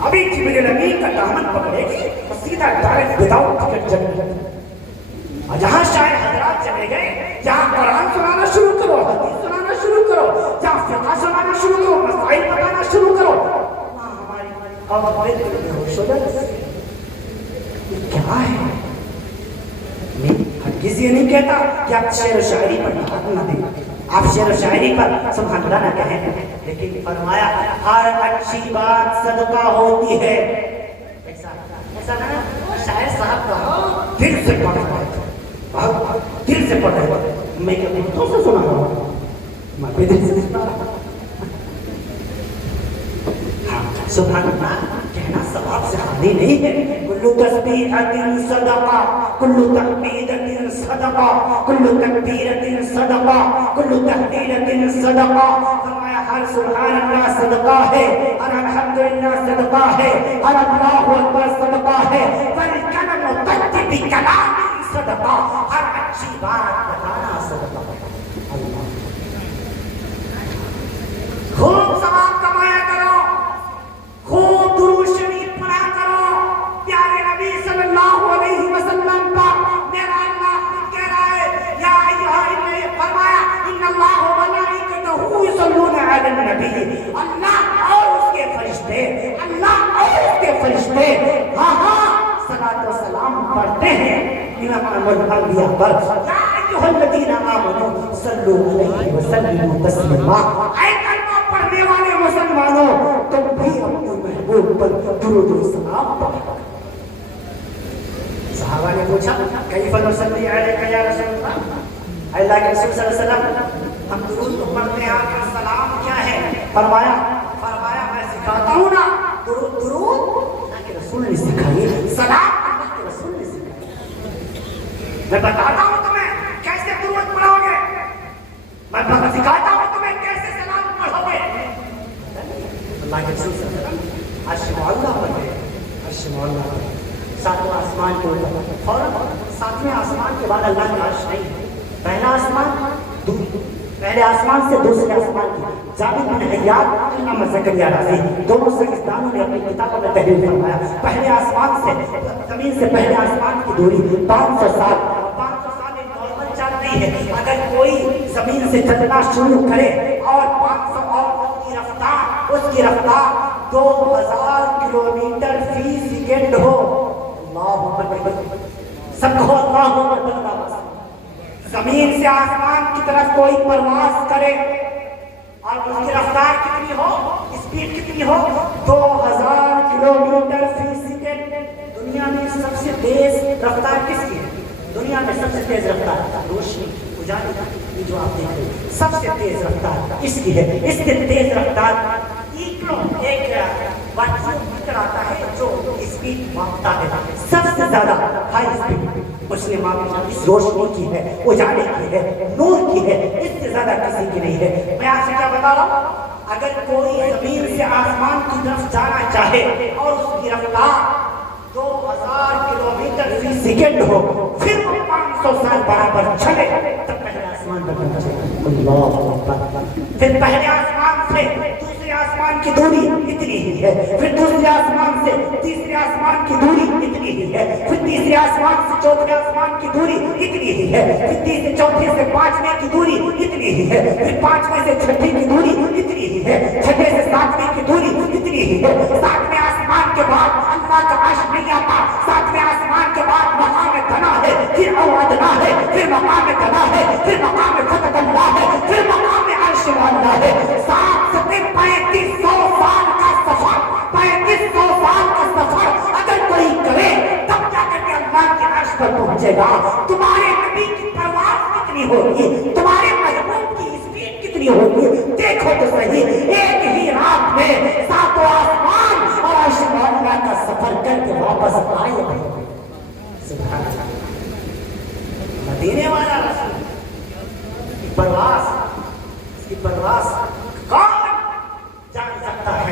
ابھی جبریل امین کا دامن پکڑے گی اور سیدھا ڈائریکٹ وداؤٹ ٹکٹ جنت اور جہاں شاعر حضرات چلے گئے جہاں قرآن سنانا شروع کرو حدیث سنانا شروع کرو جہاں فقہ سنانا شروع کرو مسائل بتانا شروع کرو وہاں ہماری قوم بے ہوش ہو جائے کیا ہے میں ہرگز یہ نہیں کہتا کہ آپ شعر و شاعری پر دھیان نہ دیں آپ شعر و شاعری پر سبحان اللہ نہ کہیں لیکن فرمایا ہر اچھی بات صدقہ ہوتی ہے ایسا نہ شاعر صاحب کا دل سے پڑھا دل سے پڑھا میں کیا بہتوں سے سنا رہا ہوں میں بھی دل سے سنا رہا ہوں سبحان اللہ کہنا ثواب سے خالی نہیں ہے کلو تسبیحۃ صدقہ کلو تحمیدۃ صدقہ کلو تکبیرۃ صدقہ کلو تحلیلۃ صدقہ فرمایا ہر سبحان اللہ صدقہ ہے ہر الحمدللہ صدقہ ہے ہر اللہ اکبر صدقہ ہے والکلم طیب بکلام صدقہ ہر اچھی بات بتانا صدقہ اللہ خوب ثواب کمایا کرو خوب درود شریف پڑھا کرو پیارے نبی صلی اللہ علیہ وسلم پر میرا اللہ خود کہہ رہا ہے یا ایھا فرمایا ان اللہ و ملائکتہ یصلون علی النبی اللہ اور اس کے فرشتے اللہ اور اس کے فرشتے ہاں صلاۃ و سلام پڑھتے ہیں امام الانبیاء پر یا ایھا الذین آمنوا صلوا علیہ وسلموا تسلیما اے کلمہ پڑھنے والے مسلمانوں تم بھی اپنے محبوب پر درود و سلام پڑھو صحابہ نے پوچھا کیف نصلی علیک یا رسول اللہ اللہ کے رسول صلی اللہ علیہ وسلم ہم درود تو پڑھتے ہیں آپ کا سلام کیا ہے فرمایا میں سکھاتا ہوں نا درود اللہ کے رسول نے سکھائی سلام اللہ کے رسول نے سکھائی میں بتاتا ہوں تمہیں کیسے درود پڑھو گے میں سکھاتا ہوں تمہیں کیسے سلام پڑھو گے اللہ کے رسول صلی اللہ علیہ وسلم عرش معلّہ پر گئے عرش معلّہ پر ساتویں آسمان کے اوپر فوراً ساتویں آسمان کے بعد اللہ کا عرش نہیں ہے پہلا آسمان پہلے آسمان سے دوسرے آسمان کی جابر بن حیات علامہ زکریا رازی دونوں سائنسدانوں نے اپنی کتابوں میں تحریر فرمایا پہلے آسمان سے زمین سے پہلے آسمان کی دوری 500 سال ایک نارمل چلتی ہے اگر کوئی زمین سے چلنا شروع کرے اور 500 اور اس کی رفتار 2000 کلومیٹر فی سیکنڈ ہو اللہ اکبر سب کو اللہ اکبر زمین سے آسمان کی طرف کوئی پرواز کرے اور اس کی رفتار کتنی ہو اسپیڈ کتنی ہو 2000 کلومیٹر فی سیکنڈ دنیا میں سب سے تیز رفتار کس کی ہے دنیا میں سب سے تیز رفتار روشنی اجالے یہ جو آپ دیکھ رہے ہیں سب سے تیز رفتار اس کی ہے اس سے تیز رفتار ایک واٹر آتا ہے جو اسپیڈ مانگتا ہے سب سے زیادہ ہائی اسپیڈ مسلمان اس روشنی کی ہے اجالے کی ہے نور کی ہے اس سے زیادہ کسی کی نہیں ہے میں آپ سے کیا بتا رہا ہوں اگر کوئی زمین سے آسمان کی طرف جانا چاہے اور اس کی رفتار 2000 کلومیٹر فی سیکنڈ ہو پھر 500 سال برابر چلے تب پہلے آسمان پر پہنچ جائے اللہ اکبر پھر پہلے آسمان سے دوسرے آسمان کی دوری اتنی ہی ہے پھر دوسرے آسمان سے تیسرے آسمان کی دوری اتنی ہی ہے پھر تیسرے آسمان سے چوتھے آسمان کی دوری اتنی ہی ہے پھر تیسرے چوتھے سے پانچویں کی دوری اتنی ہی ہے پھر پانچویں سے چھٹے کی دوری اتنی ہی ہے چھٹے سے ساتویں کی دوری اتنی ہی ہے ساتویں آسمان کے بعد اللہ کا عرش نہیں آتا، ساتویں آسمان کے بعد مقام دنا ہے، پھر اوادنا ہے، پھر مقام دنا ہے، پھر مقام فتح اللہ ہے، پھر مقام عرش اللہ ہے۔ 3500 سال کا سفر، 3500 سال کا سفر اگر کوئی کرے تب جا کر کے اللہ کے عرش پر پہنچے گا۔ تمہارے نبی کی پرواز کتنی ہوگی، تمہارے محبوب کی اسپیڈ کتنی ہوگی، دیکھو تو صحیح۔ ایک ہی رات میں 7 آسمان اور عرش اللہ کا سفر کر کے واپس آئے۔ سبحان اللہ، مدینے والا رسول کی پرواز، اس کی پرواز کون جان سکتا ہے؟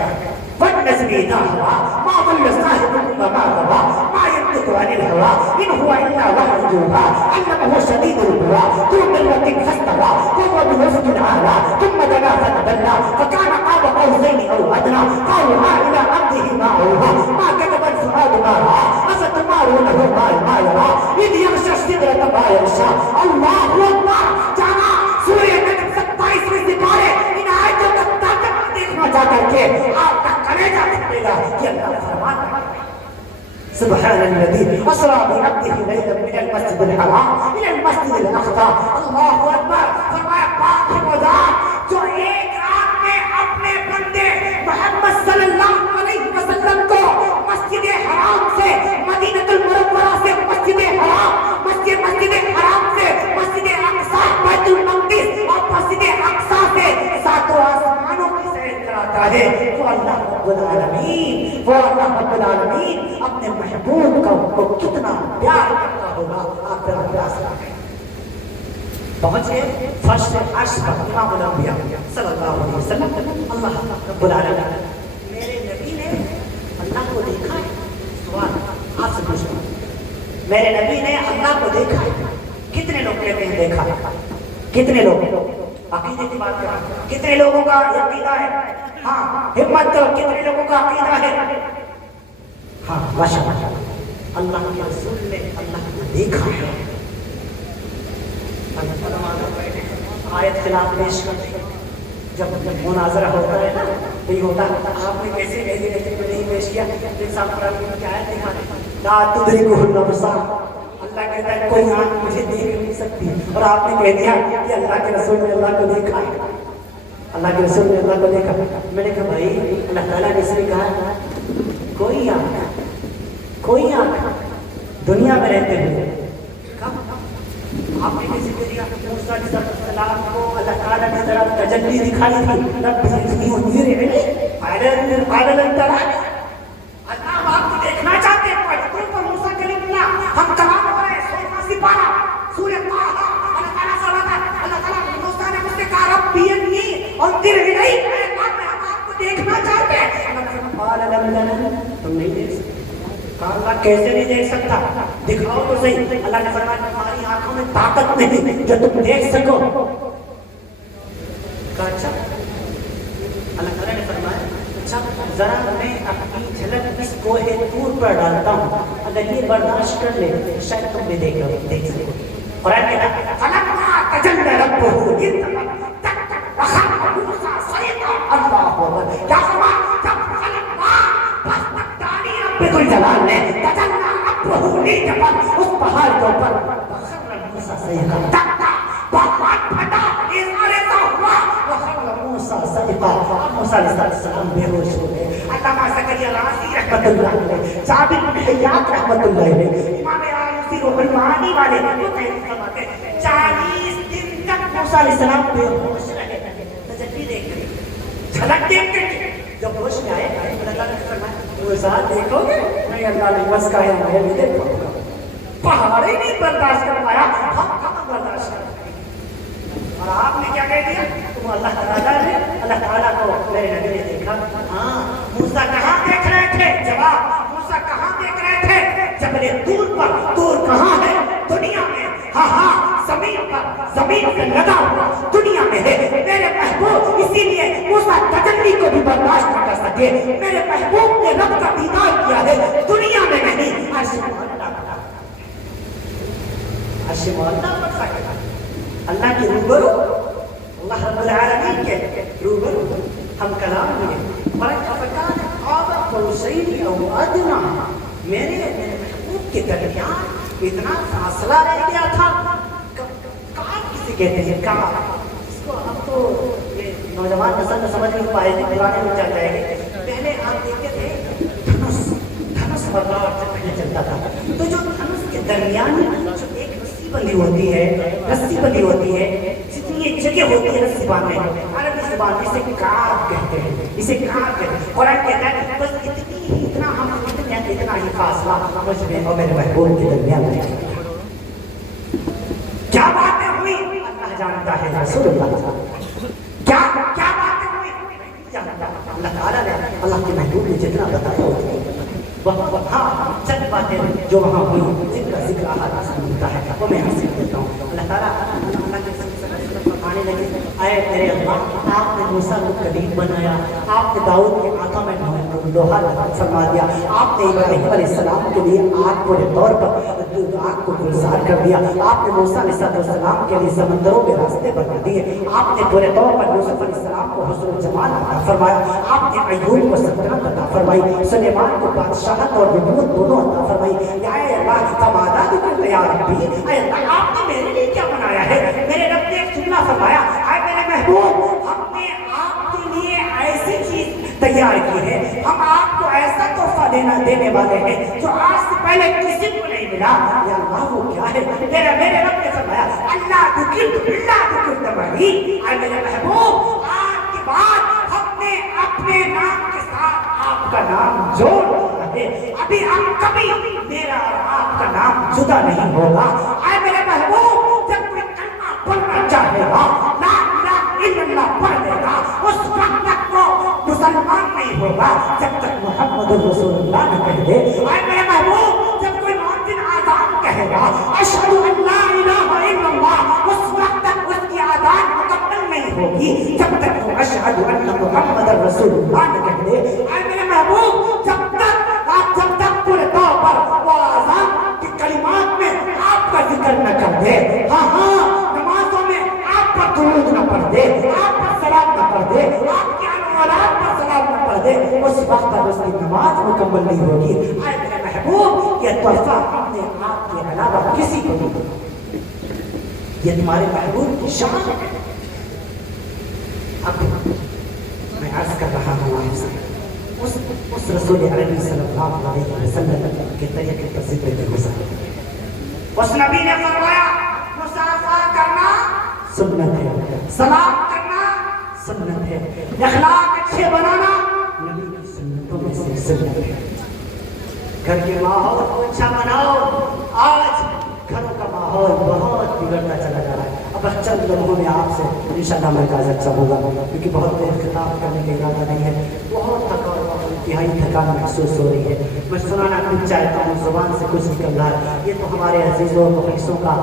والنجم اذا هوى ما ضل صاحبكم وما غوى ما ينطق عن الهوى ان هو الا وحي يوحى علمه شديد القوى ذو مرة فاستوى وهو بنفس عالى ثم دنا فتدلى فكان قاب قوسين او ادنى فاوحى الى عبده ما اوحى ما كتب الفؤاد ما راى افتمارونه ما يرى اذ يغشى السدرة ما يغشى الله اكبر۔ جانا سورہ نجم 27ویں سپارے ان آیتوں کا طاقت دیکھنا چاہ کر کے آپ کا کلیجہ پھٹے گا کہ اللہ فرماتا ہے سبحان الذي اسرى بعبده ليلا من المسجد الحرام الى المسجد الاقصى۔ اللہ اکبر۔ فرمایا پاک خدا جو ایک رات میں اپنے بندے محمد صلی اللہ علیہ وسلم کو مسجد حرام سے مدینہ المنورہ سے مسجد حرام، مسجد حرام سے مسجد اقصی بیت المقدس اور مسجد اقصی سے 7 آسمانوں کی سیر کراتا ہے، وہ اللہ رب العالمین، وہ اللہ رب العالمین اپنے محبوب کو کتنا پیار کرتا ہوگا۔ آپ پر انداز کریں۔ پہنچے فرش عرش پر امام الانبیاء صلی اللہ علیہ وسلم۔ اللہ رب العالمین میرے نبی نے اللہ کو دیکھا ہے؟ سوال آپ سے پوچھتا ہوں، میرے نبی نے اللہ کو دیکھا ہے؟ کتنے لوگ کہتے ہیں دیکھا؟ کتنے لوگ؟ عقیدے کی بات کریں، کتنے لوگوں کا عقیدہ ہے؟ ہاں ہمت کرو، کتنے لوگوں کا عقیدہ ہے؟ ہاں ماشاءاللہ، اللہ کے رسول نے اللہ کو دیکھا ہے۔ آیت خلاف پیش کرتے ہیں، جب مناظرہ ہوتا ہے نا تو یہ ہوتا ہے آپ نے کیسے نہیں پیش کیا، انسان پر کی آیت دکھاتے لا تدرکہ الابصار، اللہ کہتا ہے کوئی آنکھ مجھے دیکھ نہیں سکتی، اور آپ نے کہہ دیا کہ اللہ کے رسول نے اللہ کو دیکھا ہے، اللہ کے رسول نے اللہ کو دیکھا۔ میں نے کہا بھائی اللہ تعالیٰ نے اس نے کہا کوئی آنکھ دنیا میں رہتے ہوئے، آپ نے کسی کو دیا موسیٰ علیہ السلام کو اللہ تعالیٰ نے ذرا تجلی دکھائی تھی، رب ذکری انذر علی قال لن ترانی، اللہ آپ کو دیکھنا چاہتے ہیں، پر موسیٰ کلیم اللہ ہم کلام ہو رہے ہیں، سپارہ سورہ طٰہٰ، اللہ تعالیٰ موسیٰ نے مجھ سے کہا ربی انی انذر علی، ہم آپ کو دیکھنا چاہتے ہیں، قال لن ترانی، تم نہیں دیکھ سکتے۔ اللہ کیسے نہیں دیکھ سکتا؟ دکھاؤ تو صحیح۔ اللہ نے فرمایا تمہاری آنکھوں میں طاقت نہیں جو تم دیکھ سکو۔ کہا اچھا، اللہ تعالیٰ نے فرمایا اچھا ذرا میں اپنی جھلک اس کوہ طور پر ڈالتا ہوں، اگر یہ برداشت کر لے شاید تم بھی دیکھ سکو۔ قرآن کہتا ہے فلما تجلی ربہ وخر موسیٰ صعقا، اللہ اکبر۔ کیا فرمایا؟ کوئی جلال نے تجلی ربہ للجبل، اس پہاڑ کے اوپر وخر موسیٰ صعقا، پہاڑ پھٹا، ایسا ہوا وخر موسیٰ صعقا، موسیٰ علیہ السلام بے ہوش ہو گئے۔ علامہ زکریا رازی رحمۃ اللہ علیہ، ثابت بن حیات رحمۃ اللہ علیہ، امام آلوسی روح المعانی والے وہ فرماتے ہیں 40 دن تک موسیٰ علیہ السلام بے ہوش رہے، تجلی دیکھ کر، جھلک دیکھ کر جب ہوش میں آئے اللہ تعالیٰ نے فرمایا وہ ذات دیکھو گے؟ نہیں اللہ نے بس کا ہے میں بھی دیکھوں گا۔ پہاڑ ہی نہیں برداشت کر پایا، ہم کہاں برداشت کر پائیں؟ اور آپ نے کیا کہہ دیا؟ تم اللہ تعالیٰ نے اللہ تعالیٰ کو میرے نبی نے دیکھا۔ ہاں موسیٰ کہاں دیکھ رہے تھے؟ جواب موسیٰ کہاں دیکھ رہے تھے؟ جبل طور پر۔ طور کہاں ہے؟ دنیا میں۔ ہاں زمین پر، زمین سے لگا ہوا دنیا میں ہے میرے محبوب، اسی لیے موسیٰ تجلی کو بھی برداشت نہ کر سکے۔ میرے محبوب نے رب کا دیدار کیا ہے دنیا میں نہیں، عرش معلیٰ پر سکے اللہ کی روبرو، اللہ رب العالمین کے روبرو ہم کلام ہوئے۔ قوسین او ادنا، میرے محبوب کے درمیان اتنا فاصلہ رہ گیا تھا. کہاں کسی کہتے ہیں کہاں، اس کو اب تو یہ نوجوان نسل میں سمجھ نہیں پائے گی، پرانے میں چل جائے گی. پہلے آپ دیکھتے تھے دھنس بردار سے پہلے چلتا تھا، تو جو دھنس کے درمیان جو ایک رسی بندی ہوتی ہے، رسی بندی ہوتی ہے، جتنی یہ جگہ ہوتی ہے رسی باندھنے، عربی زبان میں اسے کعب کہتے ہیں، اسے کعب کہتے ہیں. قرآن کہتا ہے بس اتنا ہم اتنا ہی فاصلہ مجھ میں اور میرے محبوب کے درمیان ہے. کیا باتیں ہوئی اللہ جانتا ہے، رسول اللہ کیا باتیں ہوئی جانتا. اللہ تعالیٰ نے اللہ کے محبوب نے جتنا بتایا ہاں چند باتیں جو وہاں ہوئی جن کا ذکر احادیث میں ملتا ہے وہ میں حاصل کرتا ہوں. اللہ تعالیٰ اللہ کے فرمانے لگے اے میرے اللہ، آپ نے موسیٰ کو کلیم بنایا، آپ نے داؤد کے آنکھوں میں لوہا فرما دیا، آپ نے ابراہیم علیہ السلام کے لیے آگ پورے طور پر آگ کو گلزار کر دیا، آپ نے موسیٰ علیہ السلام کے لیے سمندروں کے راستے بنا دیے، آپ نے پورے طور پر یوسف علیہ السلام کو حسن و جمال عطا فرمایا، آپ نے ایوب کو سلطنت عطا فرمائی، سلیمان کو بادشاہت اور نبوت دونوں عطا فرمائی. یا اللہ فماذا بکم یا ربی، اے اللہ آپ نے میرے لیے کیا بنایا ہے. میرے رب نے ایک جملہ فرمایا، اے میرے محبوب ہم نے آپ کے لیے ایسی چیز تیار کی ہے، ہم آپ کو ایسا تحفہ دینے والے ہیں جو آج سے پہلے کسی کو نہیں ملا. یا اللہ وہ کیا ہے. میرے رب نے فرمایا اللہ ذکر تمہاری، اے میرے محبوب آج کے بعد ہم نے اپنے نام کے ساتھ آپ کا نام جوڑ دیا ہے. ابھی ہم کبھی میرا اور آپ کا نام جدا نہیں ہوگا. اے میرے محبوب جب کوئی کلمہ پڑھنا چاہے گا، لا الہ الا اللہ پڑھ لے گا، اس وقت تک وہ مسلمان نہیں ہوگا جب تک محمد رسول اللہ نہ کہہ دے. اے میرے محبوب جب کوئی مؤذن آذان کہے گا اشہد ان لا الہ الا اللہ، اس وقت تک اس کی آذان مکمل نہیں ہوگی جب تک وہ اشہد ان محمد رسول اللہ نہ کہہ دے. اے میرے محبوب جب تک پورے طور پر وہ آذان کی کلمات میں آپ کا ذکر نہ کر دے، ہاں نمازوں میں آپ پر درود نہ پڑھ دے، آپ پر سلام نہ پڑھ دے، آپ کی اولاد پر سلام نہ پڑھ دے، اس وقت تک اس کی نماز مکمل نہیں ہوگی. اے میرے محبوب یہ تحفہ ہم نے آپ کے علاوہ کسی کو نہیں دیا، یہ تمہارے محبوب کی شان ہے. اب میں عرض کر رہا ہوں آپ سے اس رسول عربی صلی اللہ علیہ وسلم کے طریقے پر زندگی گزاری. اس نبی نے فرمایا مسافہ کرنا سنت ہے، سلام کرنا سنت ہے، اخلاق اچھے بنانا نبی کی سنتوں میں سے سنت ہے. گھر کے ماحول کو اچھا بناؤ. آج گھروں کا ماحول بہت بگڑتا چلا جا رہا ہے. اب چند لمحوں میں آپ سے انشاءاللہ میں کہا اچھا ہوگا کیونکہ بہت دیر خطاب کرنے کا ارادہ نہیں ہے. بہت انتہائی تھکان محسوس ہو رہی ہے. میں سنانا کچھ چاہتا ہوں، زبان سے کچھ نکل رہا ہے. یہ تو ہمارے عزیزوں مخلصوں کا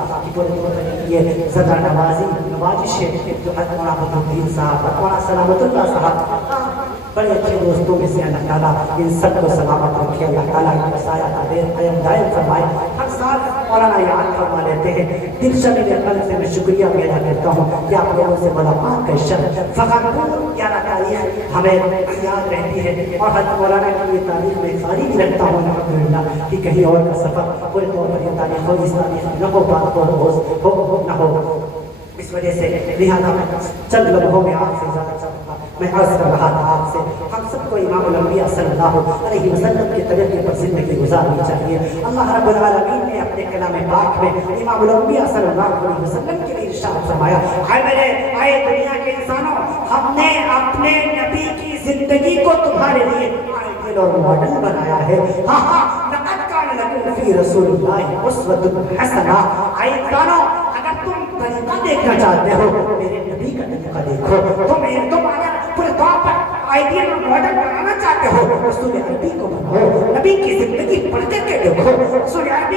یہ زدہ نوازش ہے جو مولانا بدرالدین صاحب، مولانا سلامت اللہ صاحب بڑے اچھے دوستوں میں سے اللہ تعالیٰ ان سب کو سلامت رکھے. اللہ تعالیٰ ان کا سایہ تعبیر قائم دائم فرمائے. ہر سال مولانا یاد فرما لیتے ہیں. دل سے میرے قلب سے میں شکریہ ادا کرتا ہوں کہ آپ لوگوں سے ملاقات کا شرف فخر 11 تاریخ ہمیں یاد رہتی ہے. اور حضرت مولانا کی یہ تاریخ میں ساری بھی رکھتا ہوں الحمدللہ کہ کہیں اور کا سفر پورے طور پر یہ تاریخ ہو، اس تاریخ نہ ہو بات ہو نہ ہو. اس وجہ سے لہٰذا میں چند لمحوں میں آپ سے زیادہ میں عرض کر رہا تھا آپ سے ہم سب کو امام الانبیاء صلی اللہ علیہ وسلم کے طریقے پر زندگی گزارنی چاہیے. اللہ رب العالمین نے اپنے کلام پاک میں امام الانبیاء صلی اللہ علیہ وسلم کے لیے ارشاد فرمایا، اے دنیا کے انسانوں ہم نے اپنے نبی کی زندگی کو تمہارے لیے آئیڈیل اور ماڈل بنایا ہے. ہاں لقد کان لکم فی رسول اللہ اسوۃ حسنہ. اے انسانوں اگر تم طریقہ دیکھنا چاہتے ہو میرے نبی کا طریقہ دیکھو. تم اگر پورے طور پر آئیڈیل اور ماڈل بنانا چاہتے ہو رسول عربی کو بناؤ. نبی کی زندگی پڑھ کر کے دیکھو، رسول عربی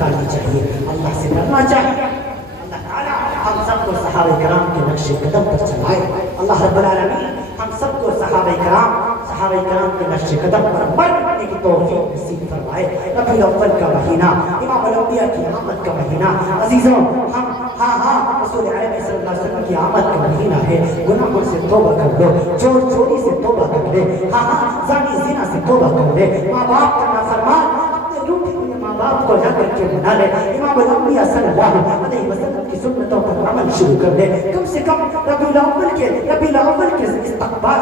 نکالنی چاہیے، اللہ سے ڈرنا چاہیے۔ اللہ تعالیٰ ہم سب کو صحابہ کرام کے نقش قدم پر چلائے۔ اللہ رب العالمین ہم سب کو صحابہ کرام کے نقش قدم پر مرنے کی توفیق نصیب فرمائے۔ ربیع الاول کا مہینہ، امام الانبیاء کی آمد کا مہینہ، عزیزوں ہم رسول عربی صلی اللہ علیہ وسلم کی آمد کا مہینہ ہے۔ گناہوں سے توبہ کر لو، چور چوری سے توبہ کر لے، زانی زنا سے توبہ کر لے، ماں باپ کا نافرمان اپنے روٹے ہوئے ماں باپ کو جا کر کے منا لے، امام الانبیاء صلی اللہ علیہ وسلم کی سنتوں پر عمل شروع کر دے۔ کم سے کم ربیع الاول کے استقبال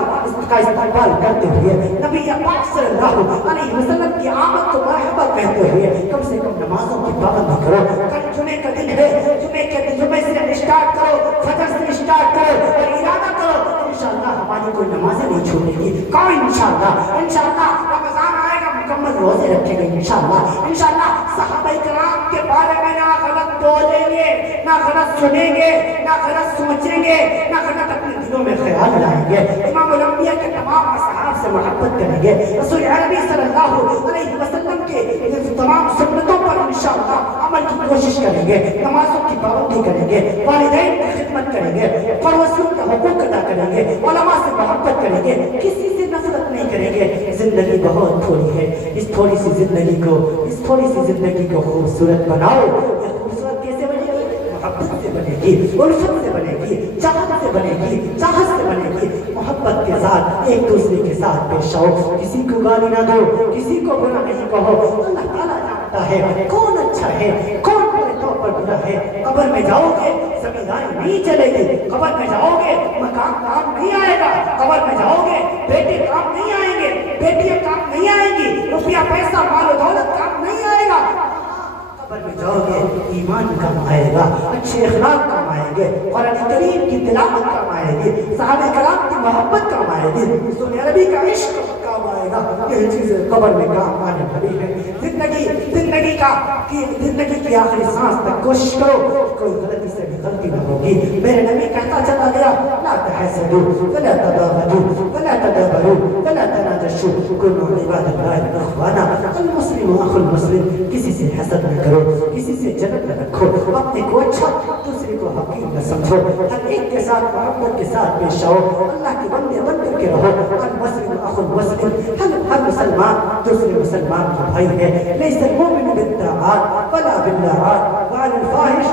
کرتے ہوئے نبی پاک صلی اللہ علیہ وسلم کی آمد کو مرحبا کہتے ہوئے کم سے کم نمازوں کی پابندی کرو۔ کل جمعے کا دن ہے، جمعے سے اسٹارٹ کرو، فجر سے اسٹارٹ کرو اور ارادہ کرو انشاءاللہ ہماری کوئی نمازیں نہیں چھوٹے گی۔ کہو انشاءاللہ رمضان آئے گا مکمل روزے رکھے گا انشاءاللہ صحابہ کرام کے بارے میں نہ غلط بولیں گے، نہ غلط سنیں گے، نہ غلط سوچیں گے، نہ غلط اپنے دلوں میں خیال لائیں گے۔ امام الانبیاء کے تمام اصحاب سے محبت کریں گے، رسول عربی صلی اللہ علیہ وسلم کے تمام سنتوں پر انشاءاللہ عمل کی کوشش کریں گے، نمازوں کی پابندی کریں گے، والدین کی خدمت کریں گے، پڑوسیوں کے حقوق ادا کریں گے، علماء سے محبت کریں گے، کسی سے نفرت نہیں کریں گے۔ زندگی بہت تھوڑی ہے، اس تھوڑی سی زندگی کو خوبصورت بناؤ۔ یہ خوبصورت کیسے بنے گی؟ محبت سے بنے گی، الفت سے بنے گی، چاہت سے بنے گی، چاہت سے بنے گی۔ محبت کے ساتھ ایک دوسرے کے ساتھ پیش آؤ، کسی کو گالی نہ دو، کسی کو برا نہیں کہو۔ اللہ تعالیٰ جانتا ہے کون اچھا ہے، کون برے طور پر برا ہے۔ قبر میں جاؤ گے زمینداری نہیں چلے گی، قبر میں جاؤ گے مکان کام نہیں آئے گا، قبر میں جاؤ گے بیٹے کام نہیں آئیں گے، بیٹیاں کام نہیں آئیں گی، روپیہ پیسہ مال و دولت کام نہیں آئے گا۔ قبر میں جاؤ گے ایمان کام آئے گا، اچھے اخلاق کام آئیں گے، قرآن کریم کی تلاوت کام آئے گی، صحابہ کرام کی محبت کام آئے گی، رسول عربی کا عشق کام آئے گا۔ یہ چیزیں قبر میں کام آنے والی ہے۔ زندگی کی آخری سانس تک کوشش کرو کوئی غلطی سے بھی غلطی نہ ہوگی۔ میرے نبی کہتا چلا گیا لا تحسدوا ولا تباغضوا ولا تدابروا ولا تناجشوا كونوا عباد الله اخوانا۔ المسلم اخو المسلم، کسی سے حسد نہ کرو، کسی سے جلن نہ رکھو، اپنے کو اچھا دوسرے کو حقیر نہ سمجھو، ہر ایک کے ساتھ محبت کے ساتھ پیش آؤ، اللہ کے بندے بن کر کے رہو۔ المسلم اخو المسلم، ہر مسلمان دوسرے مسلمان کا بھائی ہے۔ لیس المؤمن بالطاعات ولا باللعات وعلى الفاحش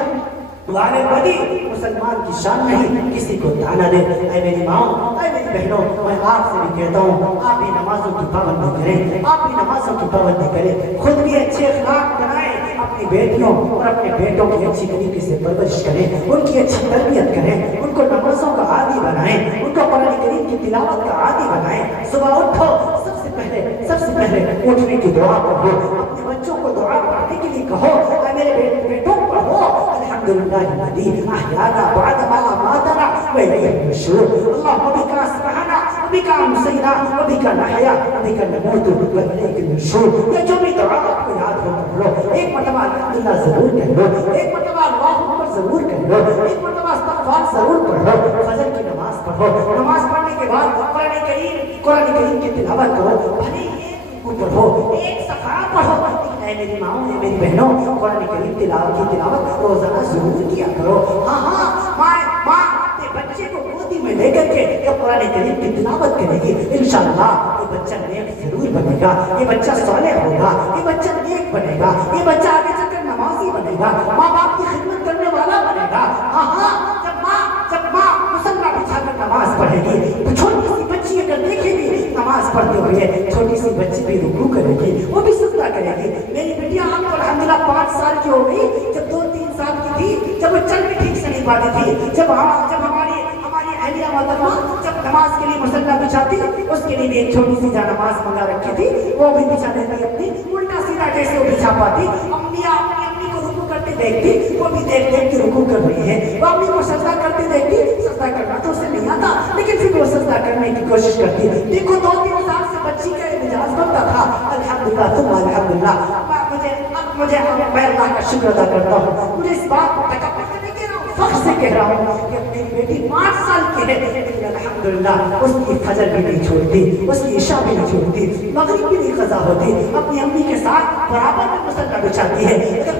وعلى البذيء۔ مسلمان کی شان نہیں کسی کو طعنہ دے۔ اے میری ماں، اے میری بہنوں، میں آپ سے بھی کہتا ہوں آپ بھی نمازوں کی پابندی کریں، آپ بھی نمازوں کی پابندی کریں، خود بھی اچھے اخلاق بنائیں، اپنی بیٹیوں اور اپنے بیٹوں کی اچھی طریقے سے پرورش کریں، ان کی اچھی تربیت کریں، ان کو نمازوں کا عادی بنائیں، ان کو قرآن کریم کی تلاوت کا عادی بنائیں۔ صبح اٹھو سب سے پہلے اٹھنے کی دعا پڑھو، اپنے بچوں کو دعا پڑھنے کے لیے کہو، اے میرے بیٹوں پڑھو الحمدللہ الذی احیانا بعدما اماتنا والیہ النشور، اللهم بک اصبحنا وبک امسینا وبک نحیا وبک نموت والیہ النشور۔ یہ جو بھی دعا آپ کو یاد ہو پڑھ لو، ایک مرتبہ الحمدللہ ضرور کہہ لو، ایک مرتبہ اللہ اکبر ضرور کہہ لو، ایک مرتبہ استغفار ضرور پڑھ لو۔ فجر کی نماز پڑھو، نماز پڑھنے کے بعد قرآن کریم کی تلاوت کرو، بھلے ایک پڑھو، ایک صفحہ پڑھو، اے میری ماں، اے میری بہنوں، قرآن کریم کی تلاوت روزانہ ضرور کیا کرو۔ ماں اپنے بچے کو گودی میں لے کر کے جب قرآن کریم کی تلاوت کرے گی انشاءاللہ یہ بچہ نیک ضرور بنے گا، یہ بچہ صالح ہوگا، یہ بچہ نیک بنے گا، یہ بچہ آگے چل کر نمازی بنے گا، ماں باپ کی خدمت کرنے والا بنے گا۔ جب ماں مصلی بچھا کر نماز پڑھے گی، چھوٹی سی بچی اگر دیکھے گی نماز پڑھتے ہوئے، چھوٹی سی بچی بھی رکوع کرے گی، وہ بھی سجدہ کرے گی۔ میری بیٹی آپ کو الحمدللہ 5 سال کی ہو گئی، جب 2-3 سال کی تھی، جب وہ چل بھی ٹھیک سے نہیں پاتی تھی، جب ہماری اہلیہ محترمہ جب نماز کے لیے مصلی بچھاتی اس کے لیے بھی ایک چھوٹی سی نماز منگا رکھی تھی، وہ بھی بچھا دیتی اپنی الٹا سیدھا کیسے وہ بچھا پاتی۔ اپنی امی کو رکوع کرتے دیکھتی، وہ بھی دیکھ کے رکوع کر رہی ہے، وہ امی کو سجدہ کرتے دیکھتی، سجدہ کرنا تو اسے نہیں آتا لیکن پھر وہ سجدہ کرنے کی کوشش کرتی۔ دیکھو 2-3 سال سے بچی کا یہ مزاج بنتا تھا، الحمدللہ ثم الحمدللہ۔ مجھے میں اللہ کا شکر ادا کرتا ہوں، مجھے اس بات کو تکبر سے نہیں کہہ رہا ہوں، فخر سے کہہ رہا ہوں کہ میری بیٹی 5 سال کی ہے لیکن الحمدللہ اس کی فجر بھی نہیں چھوڑتی، اس کی عشاء بھی نہیں چھوڑتی، مغرب بھی نہیں قضا ہوتی، اپنی امی کے ساتھ برابر میں مصلی بچھاتی ہے۔ اگر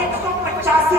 185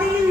3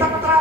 17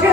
6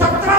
17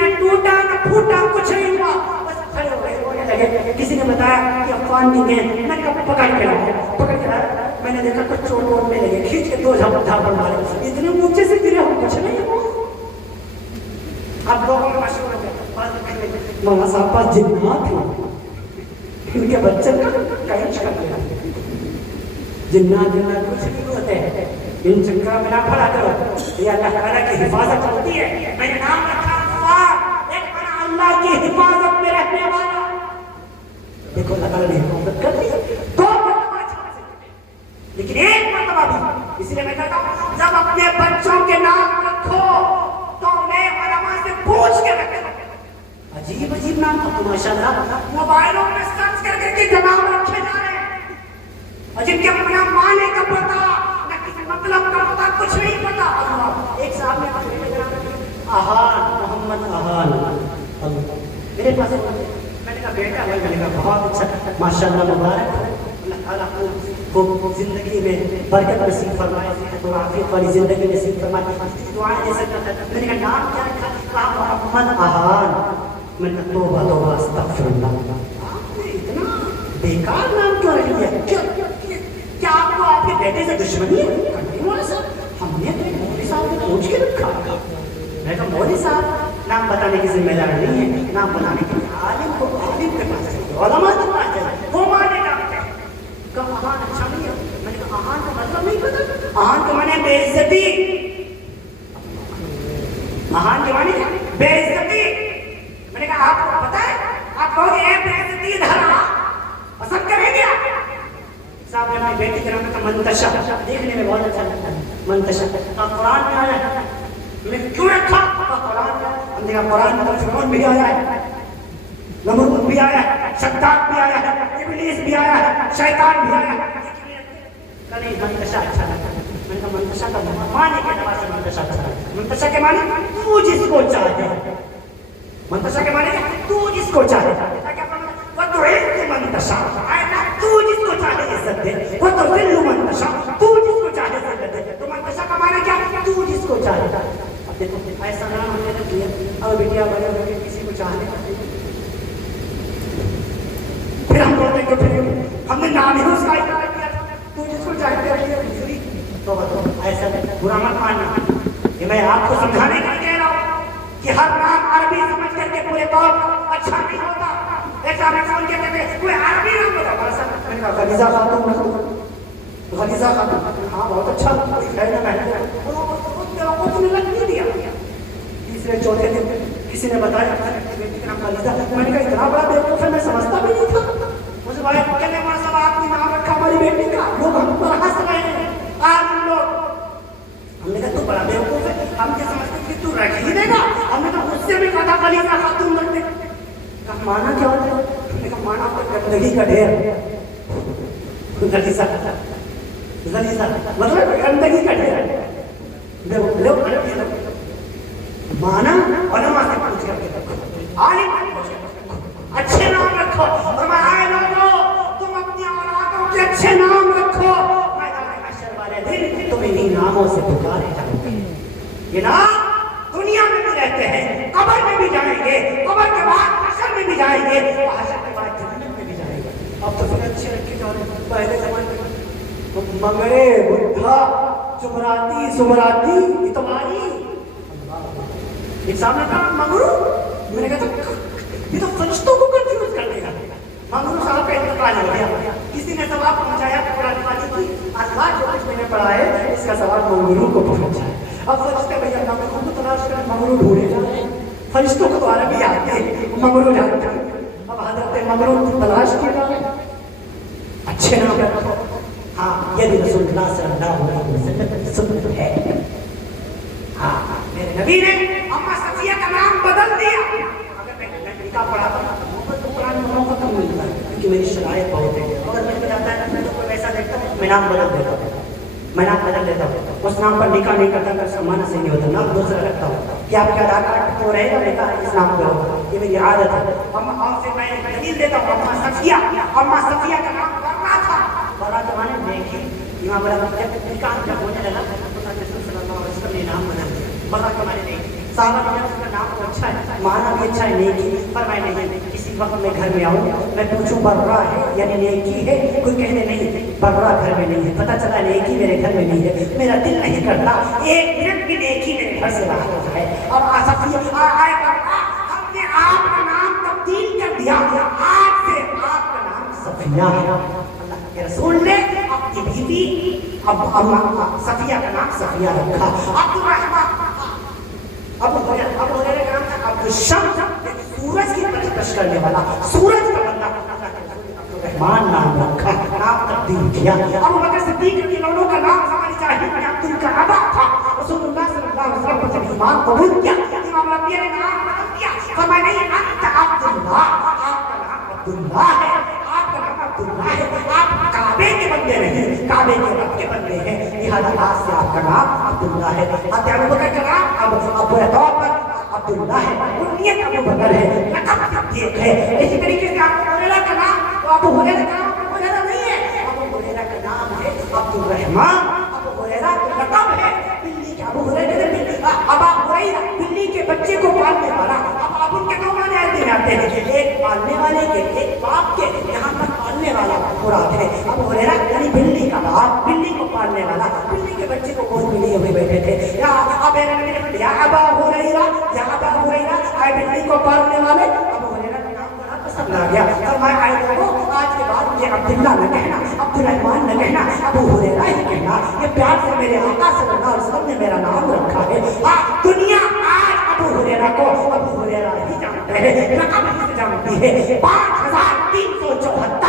نہ ٹوٹا نہ پھوٹا، کچھ نہیں ہوا، بس کھڑے ہو گئے رونے لگے. کسی نے بتایا کہ عفان نہیں ہے. میں نے کہا پکڑ کے لاؤ، پکڑ کے لایا. میں نے دیکھا کچھ چوٹ ووٹ میں لگے، کھینچ کے 2 جھاپڑ مارے. اتنے اونچے سے گرے ہو، کچھ نہیں ہوا. اب لوگوں میں مشہور ہے مولانا صاحب پاس جنات ہیں، ان کے بچے کا کہیں کر لیا. جنات کچھ نہیں ہوتے ہیں، ان چنکا میں نہ پڑا کرو. یہ اللہ تعالیٰ کی حفاظت ہوتی ہے. میں نے نام رکھا ایک بڑا اللہ کی حفاظت میں رہنے والا. دیکھو اللہ تعالیٰ نے حفاظت کر دی 2 مرتبہ، لیکن 1 مرتبہ بھی. اس لیے میں کہتا ہوں جب اپنے بچوں کے نام رکھو تو میں علماء سے پوچھ کے رکھو. عجیب عجیب نام تو ماشاء اللہ موبائلوں میں سرچ کر کے نام رکھے جا رہے ہیں، اور جن کے اپنا معنی کا پتا نہ کسی مطلب کا پتا، کچھ نہیں پتا. ایک صاحب نے احان، محمد احان. میرے پاس میں نے کہا بیٹا ہے، میں نے کہا بہت اچھا ماشاء اللہ مبارک. اللہ تعالیٰ کو زندگی میں برکت نصیب فرمائے اور عافیت والی زندگی نصیب فرمائے. دعائیں دے سکتا تھا. میں نے کہا نام کیا رکھا؟ کہا محمد احان. میں نے توبہ توبہ استغفر اللہ. آپ نے اتنا بیکار نام کیوں رکھ دیا؟ کیا آپ کو آپ کے بیٹے سے دشمنی ہے؟ ہم نے اپنے مولوی صاحب کو پوچھ کے رکھا. میں کہا مولوی صاحب نام بتانے کی ذمہ دار نہیں ہے، نام بتانے کے لیے عالم کو عالم کے پاس چاہیے، علماء کے پاس چاہیے، وہ مانے گا. کہا احان اچھا نہیں ہے. میں نے کہا احان کا مطلب نہیں پتا. احان کے معنی بے عزتی. احان کے معنی بے عزتی. میں نے کہا آپ کو پتا ہے؟ آپ کہو گے بے عزتی دھرا پسند کریں گے آپ؟ صاحب نے اپنی بیٹی کے نام کا منتشا، دیکھنے میں بہت اچھا لگتا ہے منتشا. قرآن میں آیا ہے. میں کیوں رکھا؟ قرآن میں. ہم نے کہا قرآن میں فرعون بھی آیا ہے، نمرود بھی آیا ہے، شداد بھی آیا ہے، ابلیس بھی آیا ہے، شیطان بھی آیا ہے. نہیں منتشا اچھا لگتا ہے. میں نے کہا منتشا کا معنی کے اعتبار سے منتشا اچھا لگتا ہے. منتشا کے معنی تو جس کو چاہے. منتشا کے معنی تو جس کو چاہے. وہ تو ایک منتشا، تو جس کو چاہے عزت دے. وہ تو ذل منتشا، تو جس کو چاہے ذلت دے. تو منتشا کا معنی کیا؟ تو جس کو چاہے. اب دیکھو ایسا نام ہم نے رکھ دیا، اب بیٹیا بڑے ہو کے کسی کو چاہنے لگتے، پھر ہم بولتے کہ پھر ہم نے نام ہی اس کا رکھ دیا، تو جس کو چاہے رکھ دیا. تو ایسا برا مت ماننا. یہ میں آپ کو سمجھانے کے لیے کہہ رہا ہوں کہ ہر نام عربی سمجھ کر کے پورے طور اچھا نہیں ہوتا. ایسا میں سمجھ کہتے ہیں کوئی عربی نام ہوتا. غلیظہ خاتون رکھ دو، غلیظہ خاتون. ہاں بہت اچھا ہے نا. میں نے لگ نہیں دیا. تیسرے چوتھے دن کسی نے بتایا بیٹی کا نام غلیظہ. میں نے کہا اتنا بڑا بیوقوف ہے، میں سمجھتا بھی نہیں تھا. مجھے بھائی کہنے ماں صاحب آپ نے نام رکھا ہماری بیٹی کا، لوگ ہم پر ہنس رہے ہیں. آج لوگ ہم نے کہا تو بڑا بیوقوف ہے، ہم کیا سمجھتے کہ تو رکھ ہی دے گا. ہم نے کہا مجھ سے بھی کہا غلیظہ خاتون رکھ دے. کہا مانا کیا ہوتا ہے؟ ہم نے کہا مانا تو گندگی کا ڈھیر. غلیظہ مطلب گندگی کا ڈھیر. مانا علماء سے پوچھ کر کے رکھو، عالم سے پوچھ کر رکھو، اچھے نام رکھو. اور میں آئے لوگوں تم اپنی اولادوں کے اچھے نام رکھو. میدان حشر والے دن تم انہی ناموں سے پکارے جاؤ گے. یہ نام دنیا میں بھی رہتے ہیں، قبر میں بھی جائیں گے، قبر کے بعد حشر میں بھی جائیں گے، حشر کے بعد جنت میں بھی جائیں گے. اب تو پھر اچھے رکھے جا رہے ہیں. پہلے زمانے میں مگرے بدھا چمراتی سمراتی اتواری. ایک سامنے کہا منگرو. میں نے کہا یہ تو فرشتوں کو کنفیوز کر دے گا. منگرو صاحب کا انتقال ہو گیا، کسی نے ثواب پہنچایا قرآن پاک کی. اللہ جو کچھ میں نے پڑھا ہے اس کا ثواب منگرو کو پہنچا ہے. اب فرشتے بھیا منگرو کو تلاش کر منگرو ڈھونڈے جا رہے ہیں. فرشتوں کو تو عربی آتے ہیں، منگرو جانتے ہیں. اب حضرت منگرو تلاش کیے جا رہے ہیں. اچھے نام رکھو. ہاں یہ بھی رسول اللہ صلی اللہ علیہ وسلم کی سنت ہے. ہاں میرے نبی نے اما صفیہ کا نام بدل دیا. اگر میں نکاح پڑھا تھا تو قرآن میں موقع کم ملتا ہے کیونکہ میری شرائط بہت ہے. اگر میں جاتا ہے میں تو کوئی ویسا دیکھتا ہوں میں نام بدل دیتا ہوں. میں نام بدل دیتا ہوں. اس نام پر نکاح نہیں کرتا اگر اس کا معنی صحیح نہیں ہوتا. نام دوسرا رکھتا ہوں کہ آپ کا آدھار کارڈ تو رہے گا نکاح اس نام پہ ہوگا. یہ میری عادت ہے. اور پھر میں دلیل دیتا ہوں اما صفیہ کا نام برا تھا. برا کے معنی نیکی. یہاں برا نکاح جب ہونے لگا تو رسول صلی اللہ علیہ وسلم نے نام بدل دیا. برا کے معنی نہیں. صحابہ نے اس کا نام تو اچھا ہے کافی اچھا ہے نیکی. فرمائے نہیں کسی وقت میں گھر میں آؤں میں پوچھوں برا ہے یعنی نیکی ہے, کوئی کہنے نہیں برا گھر میں نہیں ہے, پتہ چلا نیکی میرے گھر میں نہیں ہے, میرا دل نہیں کرتا ایک منٹ بھی نیکی میرے گھر سے باہر ہو جائے. اور ہم نے آپ کا نام تبدیل کر دیا, آج سے آپ کا نام صفیہ ہے. اللہ کے رسول نے اپنی بیوی صفیہ کا نام صفیہ رکھا. عبد الرحمن ابو ہریرہ کا نام تھا عبد الشمس, سورج کی پرستش کرنے والا, سورج کا بندہ. عبد الرحمن نام رکھا, نام تبدیل کیا. ابو بکر صدیق رضی اللہ عنہ کا نام زمانے جاہلیت میں عبد الکعبہ تھا. رسول اللہ صلی اللہ علیہ وسلم نے جب ایمان قبول کیا, امام ربیہ نے نام بدل دیا, فرمایا نہیں انت عبد اللہ, آپ کا نام عبد اللہ ہے, آپ کا نام عبد اللہ ہے, آپ کعبے کے بندے نہیں, کعبے کے رب کے بندے ہیں, لہذا آج سے آپ کا نام عبد اللہ ہے. ابو بکر کا نام ابو عبد اللہ ہے, کنیت ابو بکر ہے, لقب صدیق ہے. اسی طریقے سے ابو ہریرہ کا نام ابو ہریرہ کا نام ابو ہریرہ نہیں ہے, ابو ہریرہ کا نام ہے عبد الرحمن. ابو ہریرہ کا لقب ہے بلی کے, ابو ہریرہ ابا ہریرہ بلی کے بچے کو پالنے والا. اب ان کے دو معنی آتے ہیں, ایک پالنے والے کے, ایک باپ کے, یہاں پر پالنے والا مراد ہے. ابو ہریرہ یعنی بلی کا باپ, بلی کو پالنے والا, بلی کے بچے کو گود میں لیے ہوئے بیٹھے تھے. یا ابا ہریرہ, یا ابا ہریرہ, اے بلی کو پالنے والے. ابو ہریرہ کا نام بڑا پسند آ گیا. فرمایا اے لوگوں, آج کے بعد مجھے عبداللہ نہ کہنا, عبد الرحمن نہ کہنا, ابو ہریرہ ہی کہنا. یہ پیار سے میرے آقا صلی اللہ علیہ وسلم نے میرا نام رکھا ہے. دنیا آج ابو ہریرہ کو ابو ہریرہ ہی جانتے ہیں, لقب ہی جانتی ہے. 5374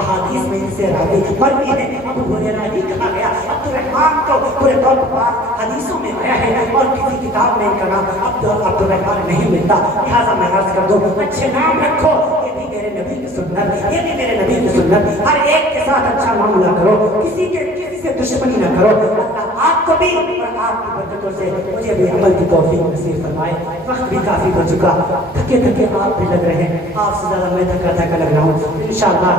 احادیث میں ان سے راوی مروی ہے, ابو ہریرہ ہی کہا گیا. عبد الرحمن تو پورے طور پر حدیثوں میں آیا ہے, اور کسی کتاب میں ان کا نام عبد الرحمن نہیں ملتا. لہٰذا میں عرض کر دوں, اچھے نام رکھو, یہ بھی میرے نبی کی سنت, یہ بھی میرے نبی کی سنت. ہر ایک کے ساتھ اچھا معاملہ کرو, کسی سے دشمنی نہ کرو. اللہ آپ کو بھی اور آپ کی برکتوں سے مجھے بھی عمل کی توفیق نصیب فرمائے. وقت بھی کافی ہو چکا, تھکے آپ بھی لگ رہے ہیں, آپ سے زیادہ میں تھکا لگ رہا ہوں. انشاءاللہ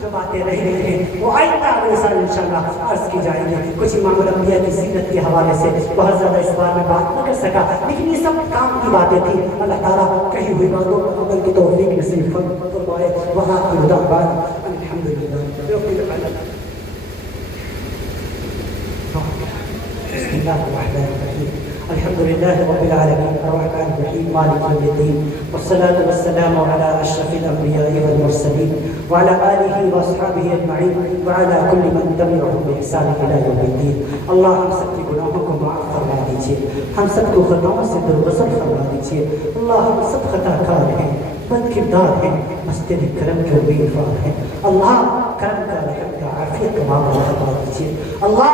جو باتیں رہ گئی ہیں وہ آئندہ اگلے سال انشاءاللہ عرض کی جائیں گی. کچھ امام الانبیاء کی سیرت کے حوالے سے بہت زیادہ اس بار میں بات نہ کر سکا, لیکن یہ سب کام کی باتیں تھیں. اللہ تعالیٰ کہی ہوئی باتوں کو عمل کی توفیق نصیب فرمائے. وہاں کی دعوات الحمدللہ. بسم الله الرحمن الرحيم. الحمد لله رب العالمين الرحمن الرحيم مالك يوم الدين, والصلاة والسلام على أشرف الأنبياء والمرسلين وعلى آله وأصحابه أجمعين وعلى كل من تبعهم بإحسان إلى يوم الدين. اللہ ہم سب کے گناہوں کو معاف فرما دیجیے, ہم سب کو خطاؤں سے درگزر فرما دیجیے. اللہ ہم سب خطا کار ہیں, بد کردار ہیں, مسجد کرم کے امیدوار ہیں. اللہ کرم کا, رحم کا, عافیت کا معاملہ فرما دیجیے. اللہ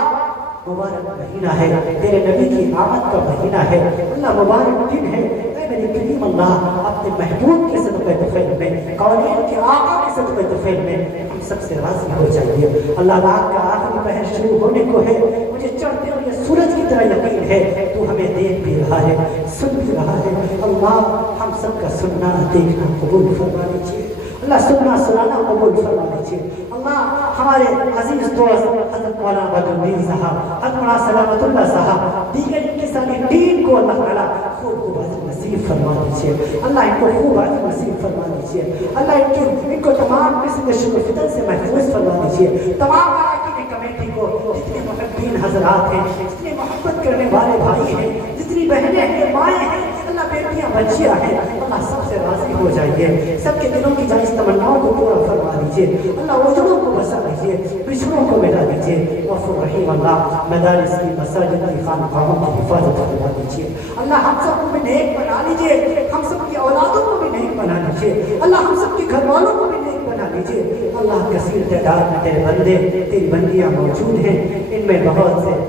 مبارک مہینہ ہے, تیرے نبی کی آمد کا مہینہ ہے. اللہ مبارک دن ہے. اے میرے کریم اللہ, اپنے محبوب کے صدقہ طفیل میں, کونین کے آقا کے صدقہ طفیل میں ہم سب سے راضی ہو جائیے. اللہ رات کا آخری پہر شروع ہونے کو ہے, مجھے چڑھتے ہوئے سورج کی طرح یقین ہے تو ہمیں دیکھ بھی رہا ہے, سن بھی رہا ہے. اللہ ہم سب کا سننا دیکھنا قبول فرما لیجیے. اللہ سننا سنانا قبول فرما لیجیے. اللہ ہمارے عزیز دوست حضرت مولانا بدر الدین صاحب, حضرت مولانا سلامت اللہ صاحب, دیگر ان کی ساری ٹیم کو اللہ تعالیٰ خوب عزت نصیب فرما دیجیے. اللہ ان کو خوب عزت نصیب فرما دیجیے. اللہ ان کو تمام قسم شر فتن سے محفوظ فرما دیجیے. تمام اراکین کمیٹی کو, جتنے محبین حضرات ہیں, جتنے محبت کرنے والے بھائی ہیں, جتنی بہنیں ہیں, مائیں ہیں, اللہ بیٹیاں بچیاں ہیں, اللہ سب سے راضی ہو جائیے. سب کے دلوں کی جائز تمناؤں کو پورا فرما دیجیے. اللہ وجودوں کو بسا دیجیے, بچھڑوں کو ملا دیجیے. غفور رحیم اللہ مدارس کی, مساجد کی, خانقاہوں کی حفاظت فرما دیجیے. اللہ ہم سب کو بھی نیک بنا لیجیے, ہم سب کی اولادوں کو بھی نیک بنا لیجیے. اللہ ہم سب کے گھر والوں کو بھی نیک بنا لیجیے. اللہ کثیر تعداد میں تیرے بندے, تیری بندیاں موجود ہیں, ان میں بہت سے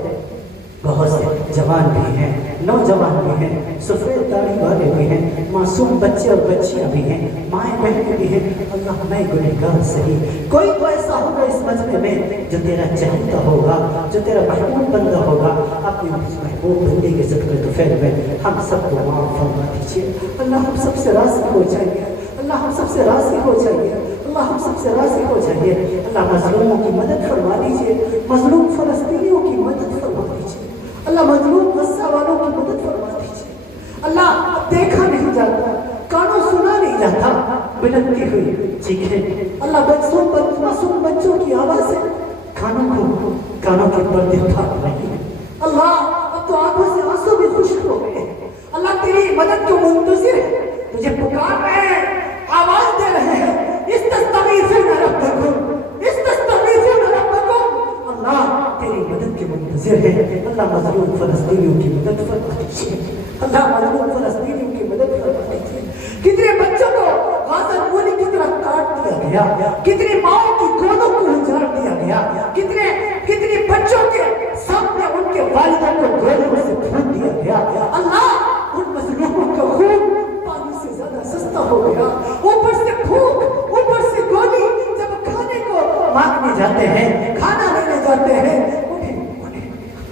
جوان بھی ہیں, نوجوان بھی ہیں, سفید داڑھی والے بھی ہیں, معصوم بچے اور بچیاں بھی ہیں, مائیں بہنیں بھی ہیں. اللہ میں گنہگار سہی, کوئی تو ایسا ہوگا اس مجمع میں جو تیرا چاہتا ہوگا, جو تیرا محبوب بندہ ہوگا. اپنے اس محبوب بندے کے صدقے طفیل میں ہم سب کو معاف فرما دیجیے. اللہ ہم سب سے راضی ہو جائیے. اللہ ہم سب سے راضی ہو جائیے. اللہ ہم سب سے راضی ہو جائیے. اللہ مظلوموں کی مدد فرما دیجیے. مظلوم فلسطینیوں کی مدد فرما دیجیے. اللہ مظلوم غزہ والوں کی مدد فرما دیجیے. اللہ بلندتی ہوئی چیخیں اللہ معصوم بچوں کی آواز سے کانوں کے پردے پھاڑ رہی ہے اللہ اب تو آنکھوں سے آنسو بھی خشک ہو گئے ہیں اللہ تیری مدد کو منتظر ہے تجھے پکار رہے ہیں آواز دے رہے ہیں استستغیثون ربکم اللہ تیری مدد کے منتظر ہے اللہ مظلوم فلسطینیوں کی مدد فرما دیجیے اللہ مظلوم فلسطینیوں کی مدد فرما دیجیے کتنے بچوں کو غازہ مولی کی طرح کاٹ دیا گیا کتنی ماؤں کی گودوں کو اجاڑ دیا گیا کتنی بچوں کے سامنے ان کے والدوں کو گودوں سے پھونک دیا گیا اللہ ان مظلوموں کا خون پانی سے زیادہ سستا ہو گیا اوپر سے پھونک اوپر سے گولی جب کھانے کو مانگنے جاتے ہیں کھانا لینے جاتے ہیں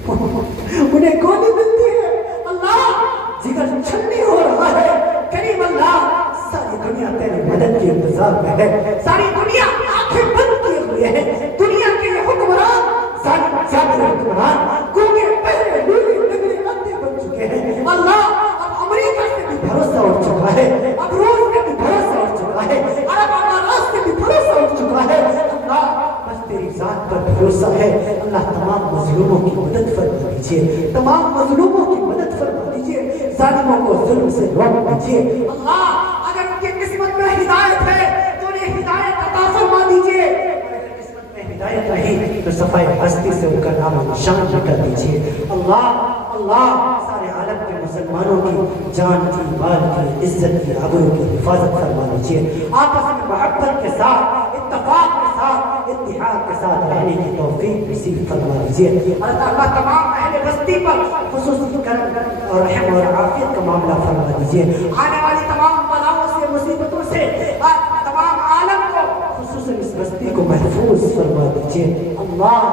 انہیں گولی ملتی ہے اللہ جگر چھلنی ہو رہا ہے کریم اللہ ساری دنیا تیری مدد کی انتظار میں ہے ساری دنیا آنکھیں بند کیے ہوئے ہیں دنیا کے یہ حکمران ظالم جابر حکمران گونگے بہرے لولے لگڑے اندھے بن چکے ہیں اللہ اب امریکہ سے بھی بھروسہ اٹھ چکا ہے اب روس سے بھی بھروسہ اٹھ چکا ہے عرب امارات سے بھی بھروسہ اٹھ چکا ہے اللہ بس تیری ذات پر بھروسہ ہے اللہ تمام مظلوموں کی مدد فرما دیجیے تمام مظلوموں کی مدد فرما دیجیے ظالموں کو ظلم سے روک دیجیے اللہ اگر ان کی قسمت میں ہدایت ہے تو انہیں ہدایت عطا فرما دیجیے اگر قسمت میں ہدایت رہی تو صفائے ہستی سے ان کا نام و نشان مٹا دیجیے اللہ سارے عالم کے مسلمانوں کی جان کی مال کی عزت کی آبرو کی حفاظت فرما دیجیے آپس میں محبت کے ساتھ اتفاق کے ساتھ اتحاد کے ساتھ رہنے کی توفیق نصیب فرما دیجیے اللہ تمام اہل بستی پر خصوصی کرم اور رحم اور عافیت کا معاملہ فرما دیجیے آنے والی تمام بلاؤں سے مصیبتوں سے تمام عالم کو خصوصاً اس بستی کو محفوظ فرما دیجیے اللہ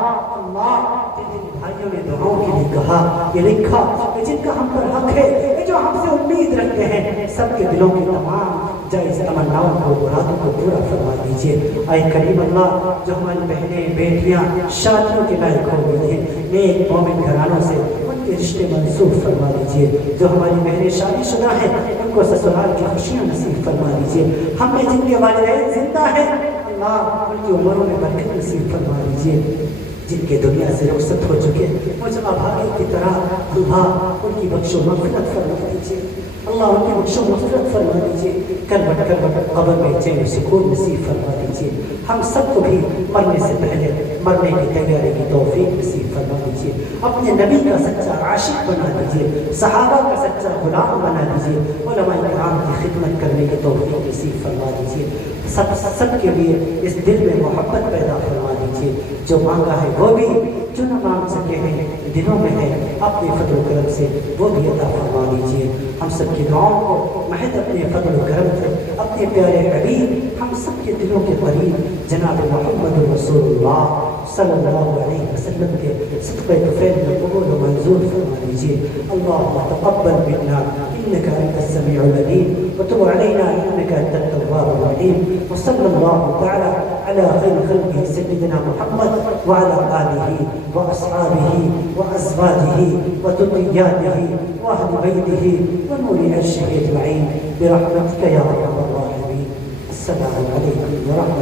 بھائیوں نے دعاؤں کے لیے کہا یہ لکھا کہ جن کا ہم پر حق ہے یہ جو ہم سے امید رکھتے ہیں سب کے دلوں کی تمام جائز تمناؤں کو مرادوں کو پورا فرما دیجیے اے کریم اللہ جو ہماری بہنیں بیٹیاں شادیوں کے لائق ہو گئی ہیں نیک مومن گھرانوں سے ان کے رشتے منسوخ فرما دیجیے جو ہماری بہنیں شادی شدہ ہیں ان کو سسرال کی خوشیاں نصیب فرما دیجیے ہم میں جن کے والدین زندہ ہیں اللہ ان کی عمروں میں برکت نصیب فرما دیجیے جن کے دنیا سے رخصت ہو چکے مجھ ابھاگی کی طرح اللہ ان کی بخش و مغفرت فرما دیجیے اللہ ان کی بخش و مغفرت فرما دیجیے کر بٹ قبر میں چین و سکون نصیب فرما دیجیے ہم سب کو بھی مرنے سے پہلے مرنے کی تیاری کی توفیق نصیب فرما دیجیے اپنے نبی کا سچا عاشق بنا دیجیے صحابہ کا سچا غلام بنا دیجیے علماء کرام کی خدمت کرنے کی توفیق نصیب فرما دیجیے سب کے لیے اس دل میں محبت پیدا فرما دیجیے جو مانگا ہے وہ بھی جو نہ مانگ سکے ہیں دلوں میں ہے اپنے فضل و کرم سے وہ بھی عطا فرما دیجیے ہم سب کی دعاؤں کو محض اپنے فضل و کرم سے اپنے پیارے حبیب ہم سب کے دلوں کے قریب جناب محمد رسول اللہ صلی اللہ علیہ وسلم کے صدقہ طفیل میں قبول و منظور فرما دیجیے اللہم تقبل منا انك انت السميع العليم وتب علينا انك انت التواب الرحيم وصلى الله تعالى على خير خلقه سيدنا محمد وعلى اله واصحابه وازواجه وذرياته واهل بيته ونور عرشه اجمعين برحمتك يا ارحم الراحمين السلام عليكم ورحمه